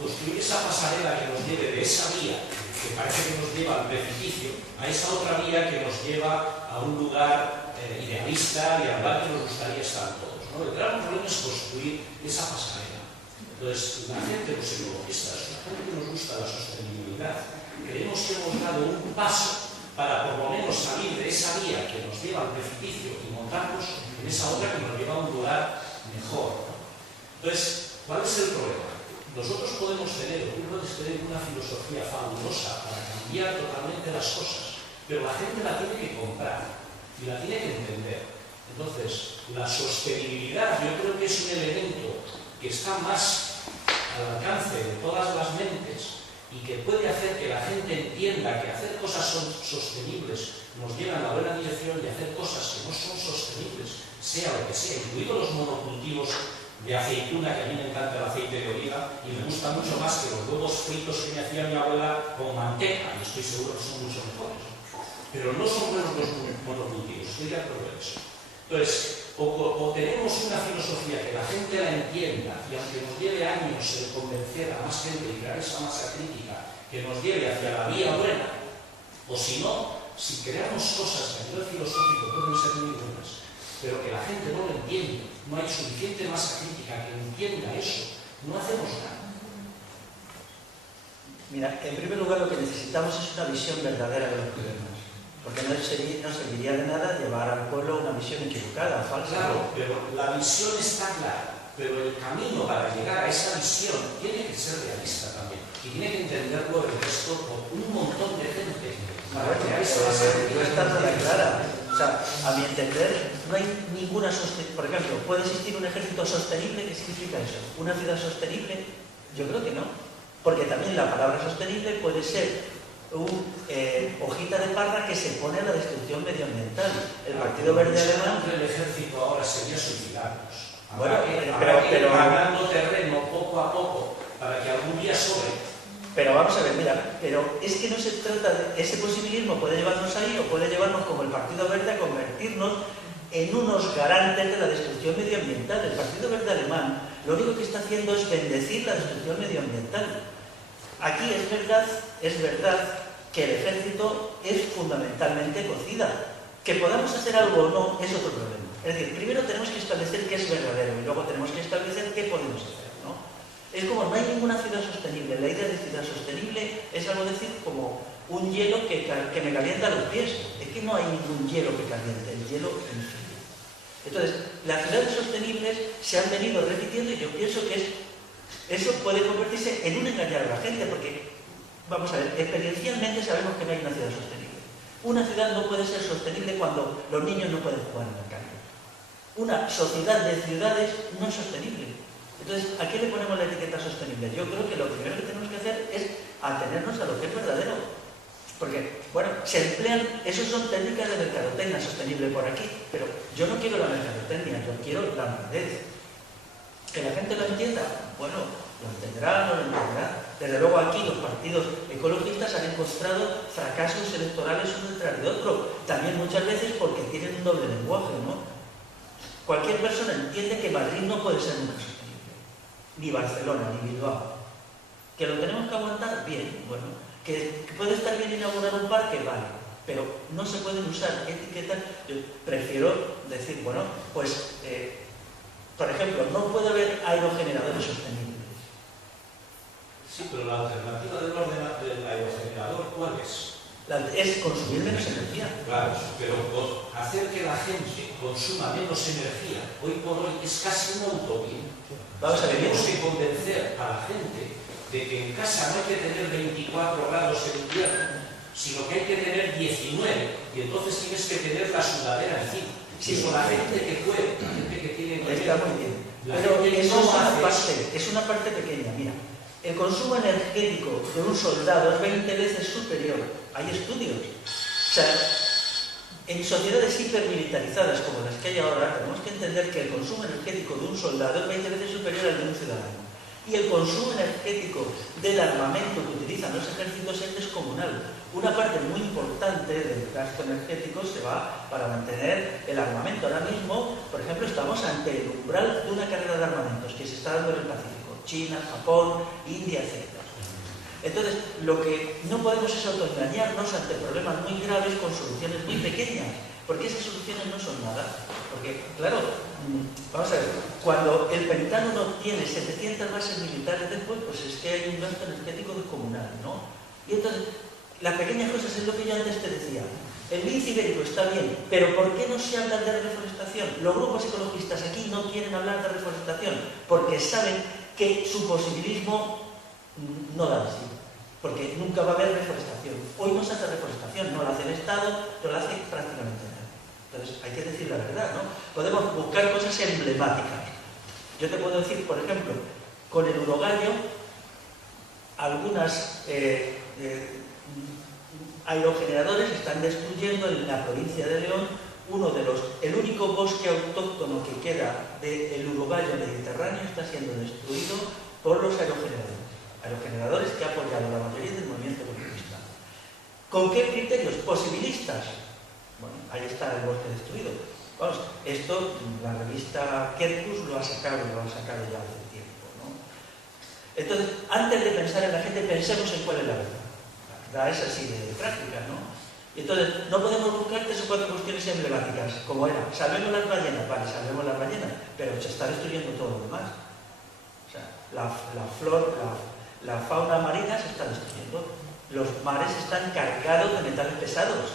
construir esa pasarela que nos lleve de esa vía, que parece que nos lleva al precipicio, a esa otra vía que nos lleva a un lugar idealista y al lugar que nos gustaría estar todos, ¿no? El gran problema es construir esa pasarela. Entonces, la gente, los ecologistas, la gente que nos gusta la sostenibilidad, creemos que hemos dado un paso para por lo menos salir de esa vía que nos lleva al precipicio y montarnos en esa otra que nos lleva a un lugar mejor, ¿no? Entonces, ¿cuál es el problema? Nosotros podemos tener, tú puedes tener una filosofía fabulosa para cambiar totalmente las cosas, pero la gente la tiene que comprar y la tiene que entender. Entonces, la sostenibilidad yo creo que es un elemento que está más al alcance de todas las mentes y que puede hacer que la gente entienda que hacer cosas sostenibles nos lleva en la buena dirección y hacer cosas que no son sostenibles, sea lo que sea, incluidos los monocultivos de aceituna, que a mí me encanta el aceite de oliva y me gusta mucho más que los huevos fritos que me hacía mi abuela con manteca, y estoy seguro que son mucho mejores. Pero no son buenos los monocultivos, estoy de acuerdo en eso. Entonces, o tenemos una filosofía que la gente la entienda y aunque nos lleve años el convencer a más gente y crear esa masa crítica que nos lleve hacia la vía buena, o si no, si creamos cosas que a nivel filosófico pueden ser muy buenas, pero que la gente no lo entiende, no hay suficiente masa crítica que entienda eso, no hacemos nada. Mira, en primer lugar lo que necesitamos es una visión verdadera de los problemas. Porque no serviría de nada llevar al pueblo una visión equivocada, falsa. Claro, pero la visión está clara, pero el camino para llegar a esa visión tiene que ser realista también. Y tiene que entenderlo el resto por un montón de gente. Para crear esa base no está nada clara. O sea, a mi entender, no hay ninguna sostenibilidad. Por ejemplo, ¿puede existir un ejército sostenible? ¿Qué significa eso? ¿Una ciudad sostenible? Yo creo que no. Porque también la palabra sostenible puede ser hojita de parra que se pone a la destrucción medioambiental. El Partido Verde Alemán... El ejército ahora sería suicidarnos. Bueno, pero ganando terreno poco a poco para que algún día sobre. Pero vamos a ver, mira, pero es que no se trata de... Ese posibilismo puede llevarnos ahí o puede llevarnos como el Partido Verde a convertirnos en unos garantes de la destrucción medioambiental. El Partido Verde Alemán lo único que está haciendo es bendecir la destrucción medioambiental. Aquí es verdad que el ejército es fundamentalmente ecocida. Que podamos hacer algo o no es otro problema. Es decir, primero tenemos que establecer qué es verdadero y luego tenemos que establecer qué podemos hacer, ¿no? Es como no hay ninguna ciudad sostenible. La idea de ciudad sostenible es algo decir como un hielo que me calienta los pies. Es que no hay ningún hielo que caliente, el hielo en frío. Entonces, las ciudades sostenibles se han venido repitiendo y yo pienso que eso puede convertirse en un engañar a la gente, porque, vamos a ver, experiencialmente sabemos que no hay una ciudad sostenible. Una ciudad no puede ser sostenible cuando los niños no pueden jugar en la calle. Una sociedad de ciudades no es sostenible. Entonces, ¿a qué le ponemos la etiqueta sostenible? Yo creo que lo primero que tenemos que hacer es atenernos a lo que es verdadero. Porque, bueno, se emplean, eso son técnicas de mercadotecnia sostenible por aquí, pero yo no quiero la mercadotecnia, yo quiero la madurez. ¿Que la gente lo entienda? Bueno, lo entenderá, no lo entenderá. Desde luego aquí los partidos ecologistas han encontrado fracasos electorales uno detrás de otro, también muchas veces porque tienen un doble lenguaje, ¿no? Cualquier persona entiende que Madrid no puede ser nunca sostenible, ni Barcelona, ni Bilbao. ¿Que lo tenemos que aguantar? Bien, bueno. ¿Que puede estar bien inaugurar un parque? Vale, pero no se pueden usar etiquetas. Yo prefiero decir, bueno, pues, por ejemplo, no puede haber aerogeneradores sostenibles. Sí, pero la alternativa del aerogenerador, ¿cuál es? Es consumir menos energía. Claro, pero hacer que la gente consuma menos energía, hoy por hoy es casi una utopía. Vamos a ver, tenemos que convencer a la gente de que en casa no hay que tener 24 grados en invierno, sino que hay que tener 19, y entonces tienes que tener la sudadera encima. Sí, con la gente que puede, la gente que tiene dinero. Está muy bien. Pero eso es una parte pequeña. Mira, el consumo energético de un soldado es 20 veces superior. Hay estudios. O sea, en sociedades hipermilitarizadas como las que hay ahora, tenemos que entender que el consumo energético de un soldado es 20 veces superior al de un ciudadano. Y el consumo energético del armamento que utilizan los ejércitos es descomunal. Una parte muy importante del gasto energético se va para mantener el armamento. Ahora mismo, por ejemplo, estamos ante el umbral de una carrera de armamentos que se está dando en el Pacífico. China, Japón, India, etc. Entonces, lo que no podemos es autoengañarnos ante problemas muy graves con soluciones muy pequeñas, porque esas soluciones no son nada. Porque, claro, vamos a ver, cuando el Pentágono tiene 700 bases militares después, pues es que hay un gasto energético descomunal, ¿no? Y entonces, las pequeñas cosas es lo que yo antes te decía. El lince ibérico está bien, pero ¿por qué no se habla de reforestación? Los grupos ecologistas aquí no quieren hablar de reforestación, porque saben que su posibilismo no da así, porque nunca va a haber reforestación. Hoy no se hace reforestación, no la hace el Estado, no la hace prácticamente nada. Entonces hay que decir la verdad, ¿no? Podemos buscar cosas emblemáticas. Yo te puedo decir, por ejemplo, con el urogallo, algunas aerogeneradores están destruyendo en la provincia de León el único bosque autóctono que queda del urogallo mediterráneo está siendo destruido por los aerogeneradores que ha apoyado la mayoría del movimiento ecologista. ¿Con qué criterios? Posibilistas. Bueno, ahí está el bosque destruido. Vamos, esto la revista Kerkus lo ha sacado ya hace tiempo, ¿no? Entonces, antes de pensar en la gente, pensemos en cuál es la verdad. La verdad es así de práctica, ¿no? Y entonces, no podemos buscar 3 o 4 cuestiones emblemáticas, como era, salvemos las ballenas, vale, salvemos las ballenas, pero se está destruyendo todo lo demás. O sea, la fauna marina se está destruyendo, los mares están cargados de metales pesados.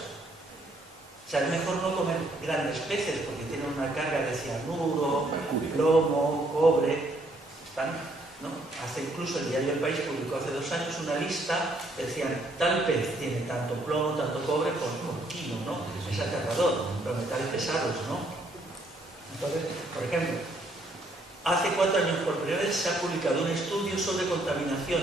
O sea, es mejor no comer grandes peces porque tienen una carga de cianuro, plomo, cobre. ¿no? Hace incluso el diario El País publicó hace 2 años una lista que decían tal pez tiene tanto plomo, tanto cobre por kilo, ¿no? Es aterrador, los metales pesados, ¿no? Entonces, por ejemplo, hace 4 años por primera vez se ha publicado un estudio sobre contaminación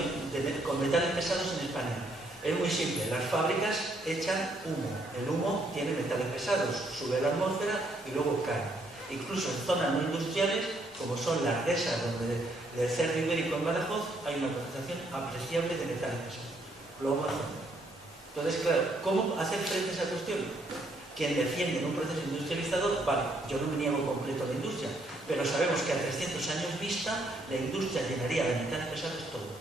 con metales pesados en España. Es muy simple, las fábricas echan humo, el humo tiene metales pesados, sube a la atmósfera y luego cae. Incluso en zonas no industriales, como son las dehesas donde del cerdo ibérico en Badajoz, hay una concentración apreciable de metales pesados, plomo, azufre. Entonces, claro, ¿cómo hacer frente a esa cuestión? Quien defiende un proceso industrializador, vale, yo no me niego completo a la industria, pero sabemos que a 300 años vista, la industria llenaría de metales pesados todo.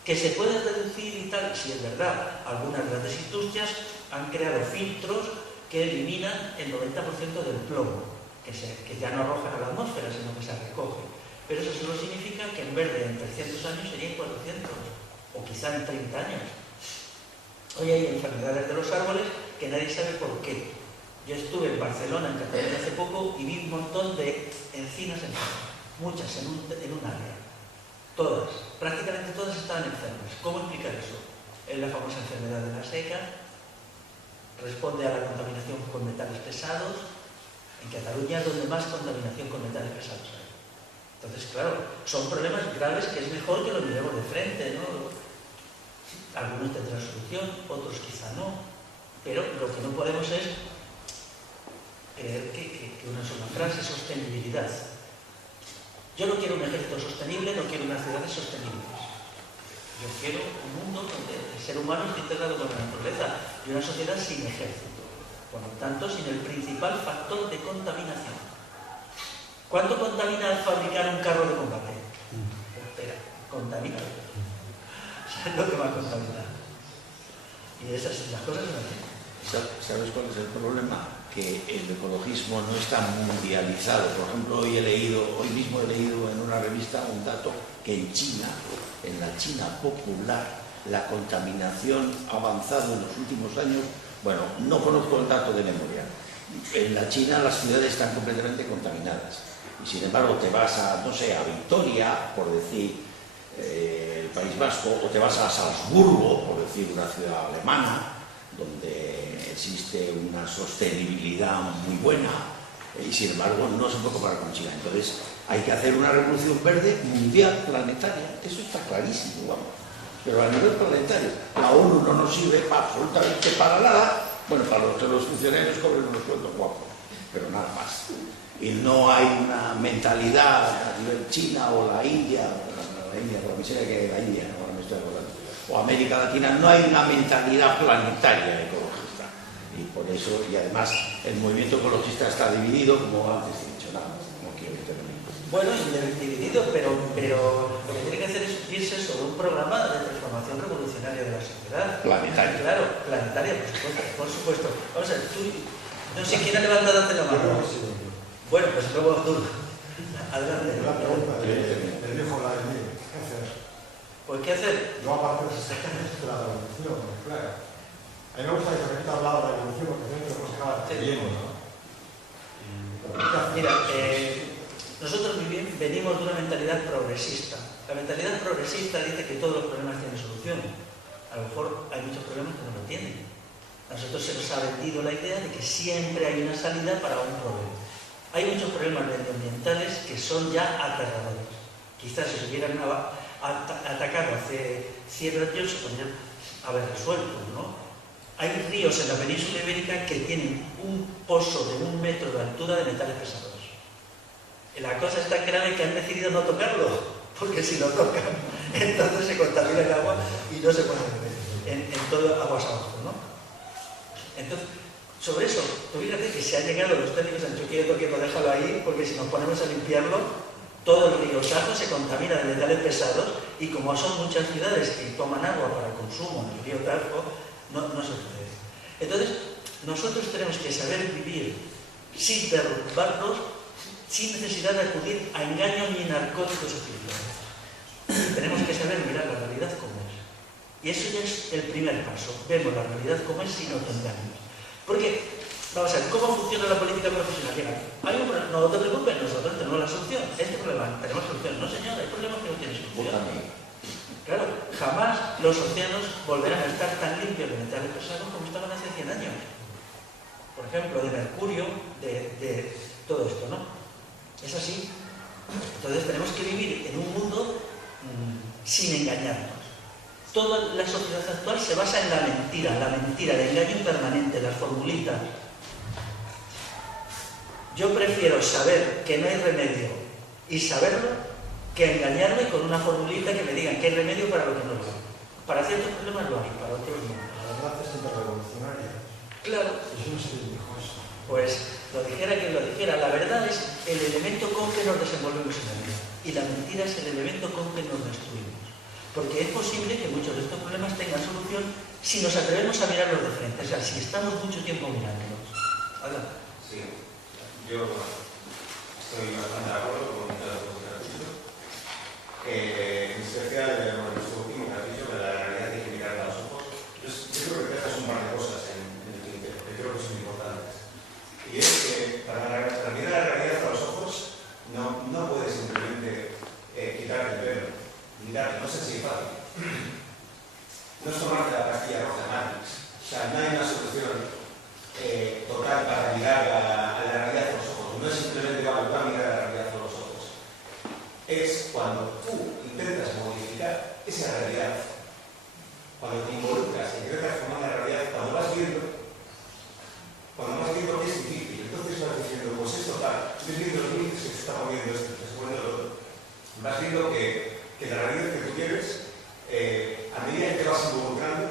Que se puede reducir y tal, si es verdad, algunas grandes industrias han creado filtros que eliminan el 90% del plomo, que ya no arrojan a la atmósfera, sino que se recoge. Pero eso solo significa que en vez de en 300 años serían 400, o quizá en 30 años. Hoy hay enfermedades de los árboles que nadie sabe por qué. Yo estuve en Barcelona, en Cataluña hace poco, y vi un montón de encinas enfermas, muchas en un área. Todas, prácticamente todas estaban enfermas. ¿Cómo explicar eso? Es la famosa enfermedad de la seca, responde a la contaminación con metales pesados. En Cataluña es donde más contaminación con metales pesados hay. Entonces, claro, son problemas graves que es mejor que los miremos de frente, ¿no? Algunos tendrán solución, otros quizá no, pero lo que no podemos es creer que una sola frase, sostenibilidad. Yo no quiero un ejército sostenible, no quiero unas ciudades sostenibles. Yo quiero un mundo donde el ser humano esté integrado con la naturaleza y una sociedad sin ejército. Por lo tanto, sin el principal factor de contaminación. ¿Cuánto contamina fabricar un carro de combate? Espera, contamina. ¿Sabes lo que va a contaminar? Y esas son las cosas que no tienen. ¿Sabes cuál es el problema? Que el ecologismo no está mundializado. Por ejemplo, hoy mismo he leído en una revista un dato que en China, en la China popular, la contaminación ha avanzado en los últimos años. Bueno, no conozco el dato de memoria. En la China las ciudades están completamente contaminadas. Y sin embargo te vas a, no sé, a Vitoria, por decir el País Vasco, o te vas a Salzburgo, por decir una ciudad alemana, donde existe una sostenibilidad muy buena, y sin embargo no se puede comparar con China. Entonces hay que hacer una revolución verde mundial, planetaria. Eso está clarísimo, vamos. Pero a nivel planetario, la ONU no nos sirve absolutamente para nada. Bueno, para los que los funcionarios cobren unos sueldos guapos, pero nada más. Y no hay una mentalidad a nivel China o la India, por la miseria que es la India, ahora me estoy acordando, o América Latina, no hay una mentalidad planetaria ecologista. Y por eso, y además, el movimiento ecologista está dividido, como antes he dicho, nada, no quiero intervenir. Bueno, dividido, pero lo que tiene que hacer es irse sobre un programa de transformación revolucionaria de la sociedad. Planetaria. Claro, planetaria, por supuesto. Vamos a ver, tú, no sé quién ha levantado la mano. Bueno, pues luego tú. Adelante. La pregunta le dijo la de mí, ¿qué hacer? Pues, ¿qué hacer? Yo, aparte de las estrategias de la revolución, claro. A mí me gusta que se hablado de la revolución porque siempre nos acaba leyendo, ¿no? Mira, nosotros venimos de una mentalidad progresista. La mentalidad progresista dice que todos los problemas tienen solución. A lo mejor hay muchos problemas que no lo tienen. A nosotros se nos ha vendido la idea de que siempre hay una salida para un problema. Hay muchos problemas medioambientales que son ya aterradores. Quizás si se hubieran atacado hace 100 años se podrían haber resuelto, ¿no? Hay ríos en la península ibérica que tienen un pozo de 1 metro de altura de metales pesados. La cosa es tan grave que han decidido no tocarlo, porque si lo tocan, entonces se contamina el agua y no se puede beber en todo aguas abajo, ¿no? Entonces, sobre eso, tú fíjate que se han llegado los técnicos, han dicho quieto, déjalo ahí, porque si nos ponemos a limpiarlo, todo el río Sajo se contamina de metales pesados y como son muchas ciudades que toman agua para consumo en el río Tajo, no se puede. Entonces, nosotros tenemos que saber vivir sin derrumbarnos, sin necesidad de acudir a engaños ni narcóticos espirituales. Tenemos que saber mirar la realidad como es. Y eso ya es el primer paso. Vemos la realidad como es sin autoengaños. Porque, vamos a ver, ¿cómo funciona la política profesional? Hay un problema, no te preocupes, nosotros tenemos la solución. Este problema, tenemos solución. No, señor, hay problemas que no tienen solución. Claro, jamás los océanos volverán a estar tan limpios de metales pesados como estaban hace 100 años. Por ejemplo, de mercurio, de todo esto, ¿no? Es así. Entonces tenemos que vivir en un mundo sin engañarnos. Toda la sociedad actual se basa en la mentira, el engaño permanente, las formulitas. Yo prefiero saber que no hay remedio y saberlo que engañarme con una formulita que me digan que hay remedio para lo que no lo hay. Para ciertos problemas lo hay, para otros no. La verdad es interrevolucionaria. Claro. Eso no se dijo eso. Pues lo dijera quien lo dijera, la verdad es el elemento con que nos desenvolvemos en la vida y la mentira es el elemento con que nos destruimos. Porque es posible que muchos de estos problemas tengan solución si nos atrevemos a mirarlos de frente, o sea, si estamos mucho tiempo mirándolos. Adelante. Sí, yo estoy bastante de acuerdo con muchas de las cosas que has dicho. en especial en nuestro último que has dicho, que la realidad hay que mirar a los ojos. Yo creo que dejas un par de cosas en el tintero, que creo que son importantes. Y es que para mirar la realidad a los ojos no puedes simplemente quitarte el pelo. Mirar, no sé si es fácil. No es tomarte la pastilla roja de Matrix. O sea, no hay una solución total para mirar a la realidad a los ojos. No es simplemente voy a mirar a la realidad a los ojos. Es cuando tú intentas modificar esa realidad, cuando te involucras y intentas transformar la realidad, cuando vas viendo que es difícil, entonces vas diciendo, pues esto tal, estoy viendo los límites que se está moviendo esto, que se pone lo otro. Vas viendo que la realidad que tú quieres, a medida que te vas involucrando,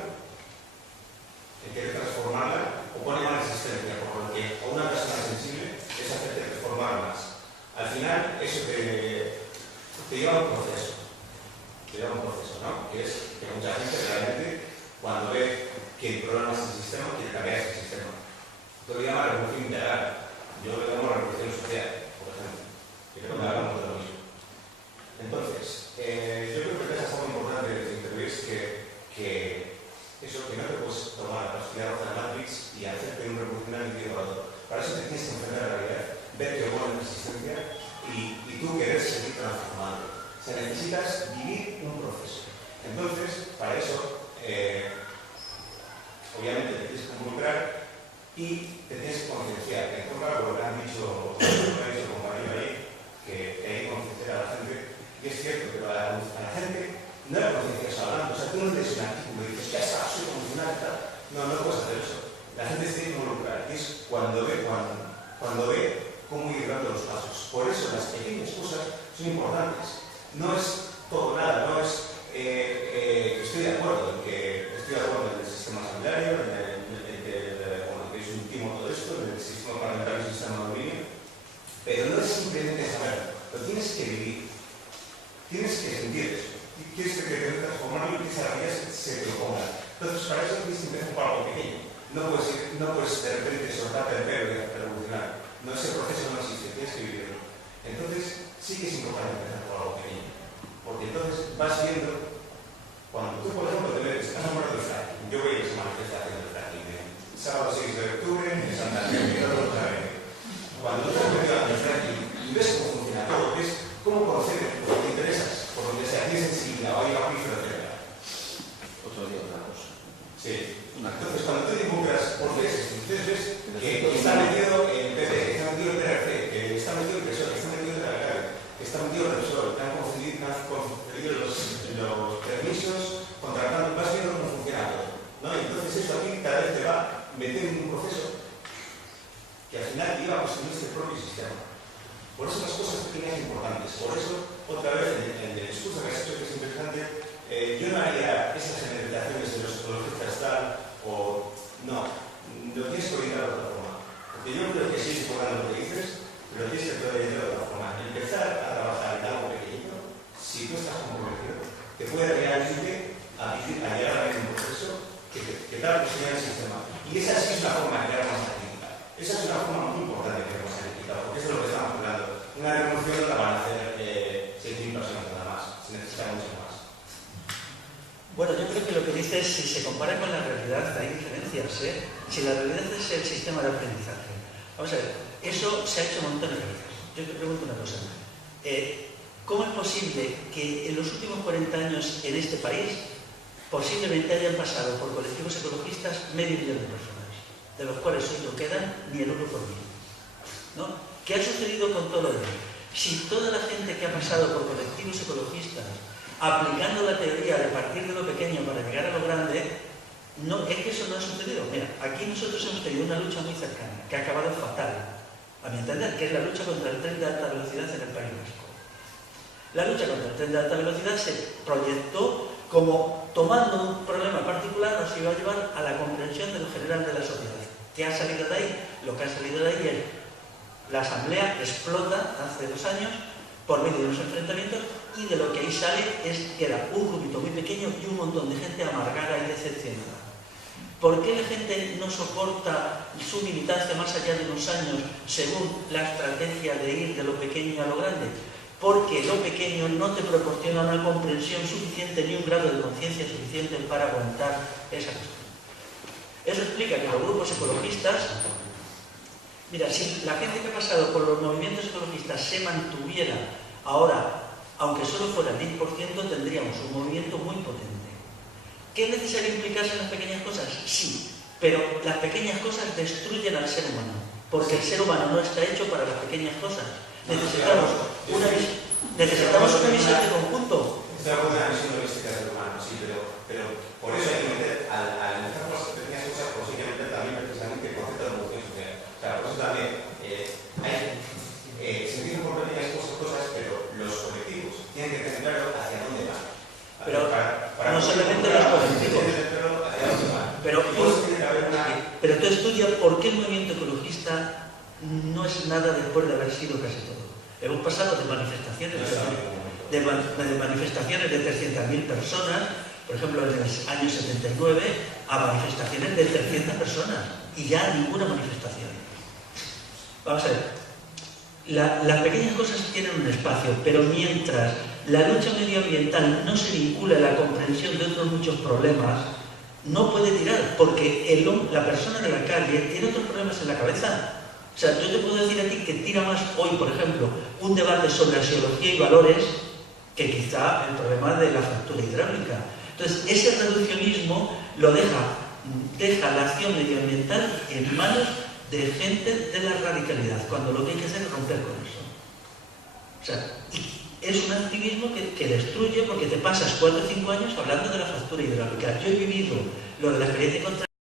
en querer transformarla, o pone más resistencia, por lo que a una persona sensible es hacerte transformar más. Al final, eso te lleva a un proceso. ¿No? Que es que mucha gente realmente, cuando ve que el problema es el sistema, quiere cambiar ese sistema. Esto lo llama revolución integral. Yo lo llamo revolución social, por ejemplo. Que creo que hablamos de lo mismo. Entonces, yo creo que es algo importante de intervenir es que eso, que no te puedes tomar la pastilla roja de Matrix y hacerte un revolucionario integrador. Para eso te tienes que enfrentar a la realidad, ver que hubo una resistencia y tú querer seguir transformando. O sea, necesitas vivir un proceso. Entonces, para eso, obviamente te tienes que involucrar y te tienes que concienciar. Que en contra de lo que han dicho el compañero ahí, que hay que concienciar a la gente. Y es cierto, pero a la gente no la conciencias hablando. O sea, tú no lees un artículo y dices, ya está, soy emocional y tal. No puedes hacer eso. La gente se tiene que involucrar. Y es cuando ve cómo ir dando los pasos. Por eso las pequeñas cosas son importantes. No es todo nada, no es estoy de acuerdo en el sistema sanitario, en que es un timo todo esto, en el sistema parlamentario y el sistema de dominio, pero no es simplemente saberlo, lo tienes que vivir, tienes que sentir eso, tienes que querer transformarlo y que esa realidad se te ponga. Entonces, para eso tienes que empezar por algo pequeño. No puedes de repente soltarte el pelo y revolucionar. No, ese proceso no existe, tienes que vivirlo. Entonces, sí que es importante empezar por algo pequeño. Porque entonces vas viendo, cuando tú, por ejemplo, te ves, estás hablando del fracking. Yo voy a esa manifestación del fracking, sábado 6 de octubre, en Santander, cuando tú estás metido en el fracking y ves cómo funciona todo, ves cómo procede, por lo que te interesas, por donde se tiene sensibilidad, o hay acuífero, etc. Otro día otra cosa. Sí. Entonces, cuando tú te involucras, por qué es esto? Entonces ves que está metido en PP, que está metido en PRC, que está metido en PSOE, que está metido en Calacare, que está metido en Repsol, que han concedido los permisos, contratando, vas viendo cómo funciona todo, ¿no? Y entonces esto aquí cada vez te va metiendo en un proceso que al final iba a construir este propio sistema. Por eso las cosas pequeñas son importantes. Por eso, otra vez, en el discurso que has hecho, que es interesante, yo no haría esas generalizaciones de los ecologistas tal, o no, lo tienes que orientar de otra forma. Porque yo creo que sí es importante lo que dices, pero tienes que orientar de otra forma. Empezar a trabajar en algo pequeño, si tú estás comprometido, te puede realmente llegar a ver un proceso que te da la posibilidad del sistema. Y esa sí es una forma de crear masa crítica. Esa es una forma muy importante de crear masa crítica, porque eso es lo que estamos hablando. Una revolución no la van a hacer 6.000 personas nada más, se necesita mucho más. Bueno, yo creo que lo que dices, si se compara con la realidad, hay diferencias, ¿eh? Si la realidad es el sistema de aprendizaje. Vamos a ver, eso se ha hecho montones de veces. Yo te pregunto una cosa. ¿Cómo es posible que en los últimos 40 años en este país posiblemente hayan pasado por colectivos ecologistas 500.000 de personas, de los cuales hoy no quedan ni el 1%? ¿No? ¿Qué ha sucedido con todo ello? Si toda la gente que ha pasado por colectivos ecologistas aplicando la teoría de partir de lo pequeño para llegar a lo grande, no, es que eso no ha sucedido. Mira, aquí nosotros hemos tenido una lucha muy cercana, que ha acabado fatal, a mi entender, que es la lucha contra el tren de alta velocidad en el País Vasco. La lucha contra el tren de alta velocidad se proyectó como tomando un problema particular nos iba a llevar a la comprensión de lo general de la sociedad. ¿Qué ha salido de ahí? Lo que ha salido de ahí es la asamblea explota hace 2 años por medio de unos enfrentamientos y de lo que ahí sale es que era un grupito muy pequeño y un montón de gente amargada y decepcionada. ¿Por qué la gente no soporta su militancia más allá de unos años según la estrategia de ir de lo pequeño a lo grande? porque lo pequeño no te proporciona una comprensión suficiente ni un grado de conciencia suficiente para aguantar esa cuestión. Eso explica que los grupos ecologistas, mira, si la gente que ha pasado por los movimientos ecologistas se mantuviera ahora, aunque solo fuera el 10%, tendríamos un movimiento muy potente. ¿Que es necesario implicarse en las pequeñas cosas? Sí, pero las pequeñas cosas destruyen al ser humano, porque el ser humano no está hecho para las pequeñas cosas. Necesitamos una visión de conjunto. Estamos en una visión holística del humano, sí, pero por eso hay que meter, al analizar las pequeñas cosas, pues hay que meter también precisamente el concepto de emoción social. O sea, por eso también se entienden por pequeñas cosas, pero los colectivos tienen que tener claro hacia dónde van. Pero no solamente los colectivos. Pero tú estudias por qué el movimiento ecologista no es nada después de haber sido casi todo. Hemos pasado de manifestaciones de 300.000 personas, por ejemplo en el año 79, a manifestaciones de 300 personas y ya ninguna manifestación. Vamos a ver, las pequeñas cosas tienen un espacio, pero mientras la lucha medioambiental no se vincula a la comprensión de otros muchos problemas, no puede tirar, porque la persona de la calle tiene otros problemas en la cabeza. O sea, yo te puedo decir a ti que tira más hoy, por ejemplo, un debate sobre axiología y valores que quizá el problema de la fractura hidráulica. Entonces, ese reduccionismo lo deja la acción medioambiental en manos de gente de la radicalidad, cuando lo que hay que hacer es romper con eso. O sea, es un activismo que destruye, porque te pasas 4 o 5 años hablando de la fractura hidráulica. Yo he vivido lo de la experiencia contra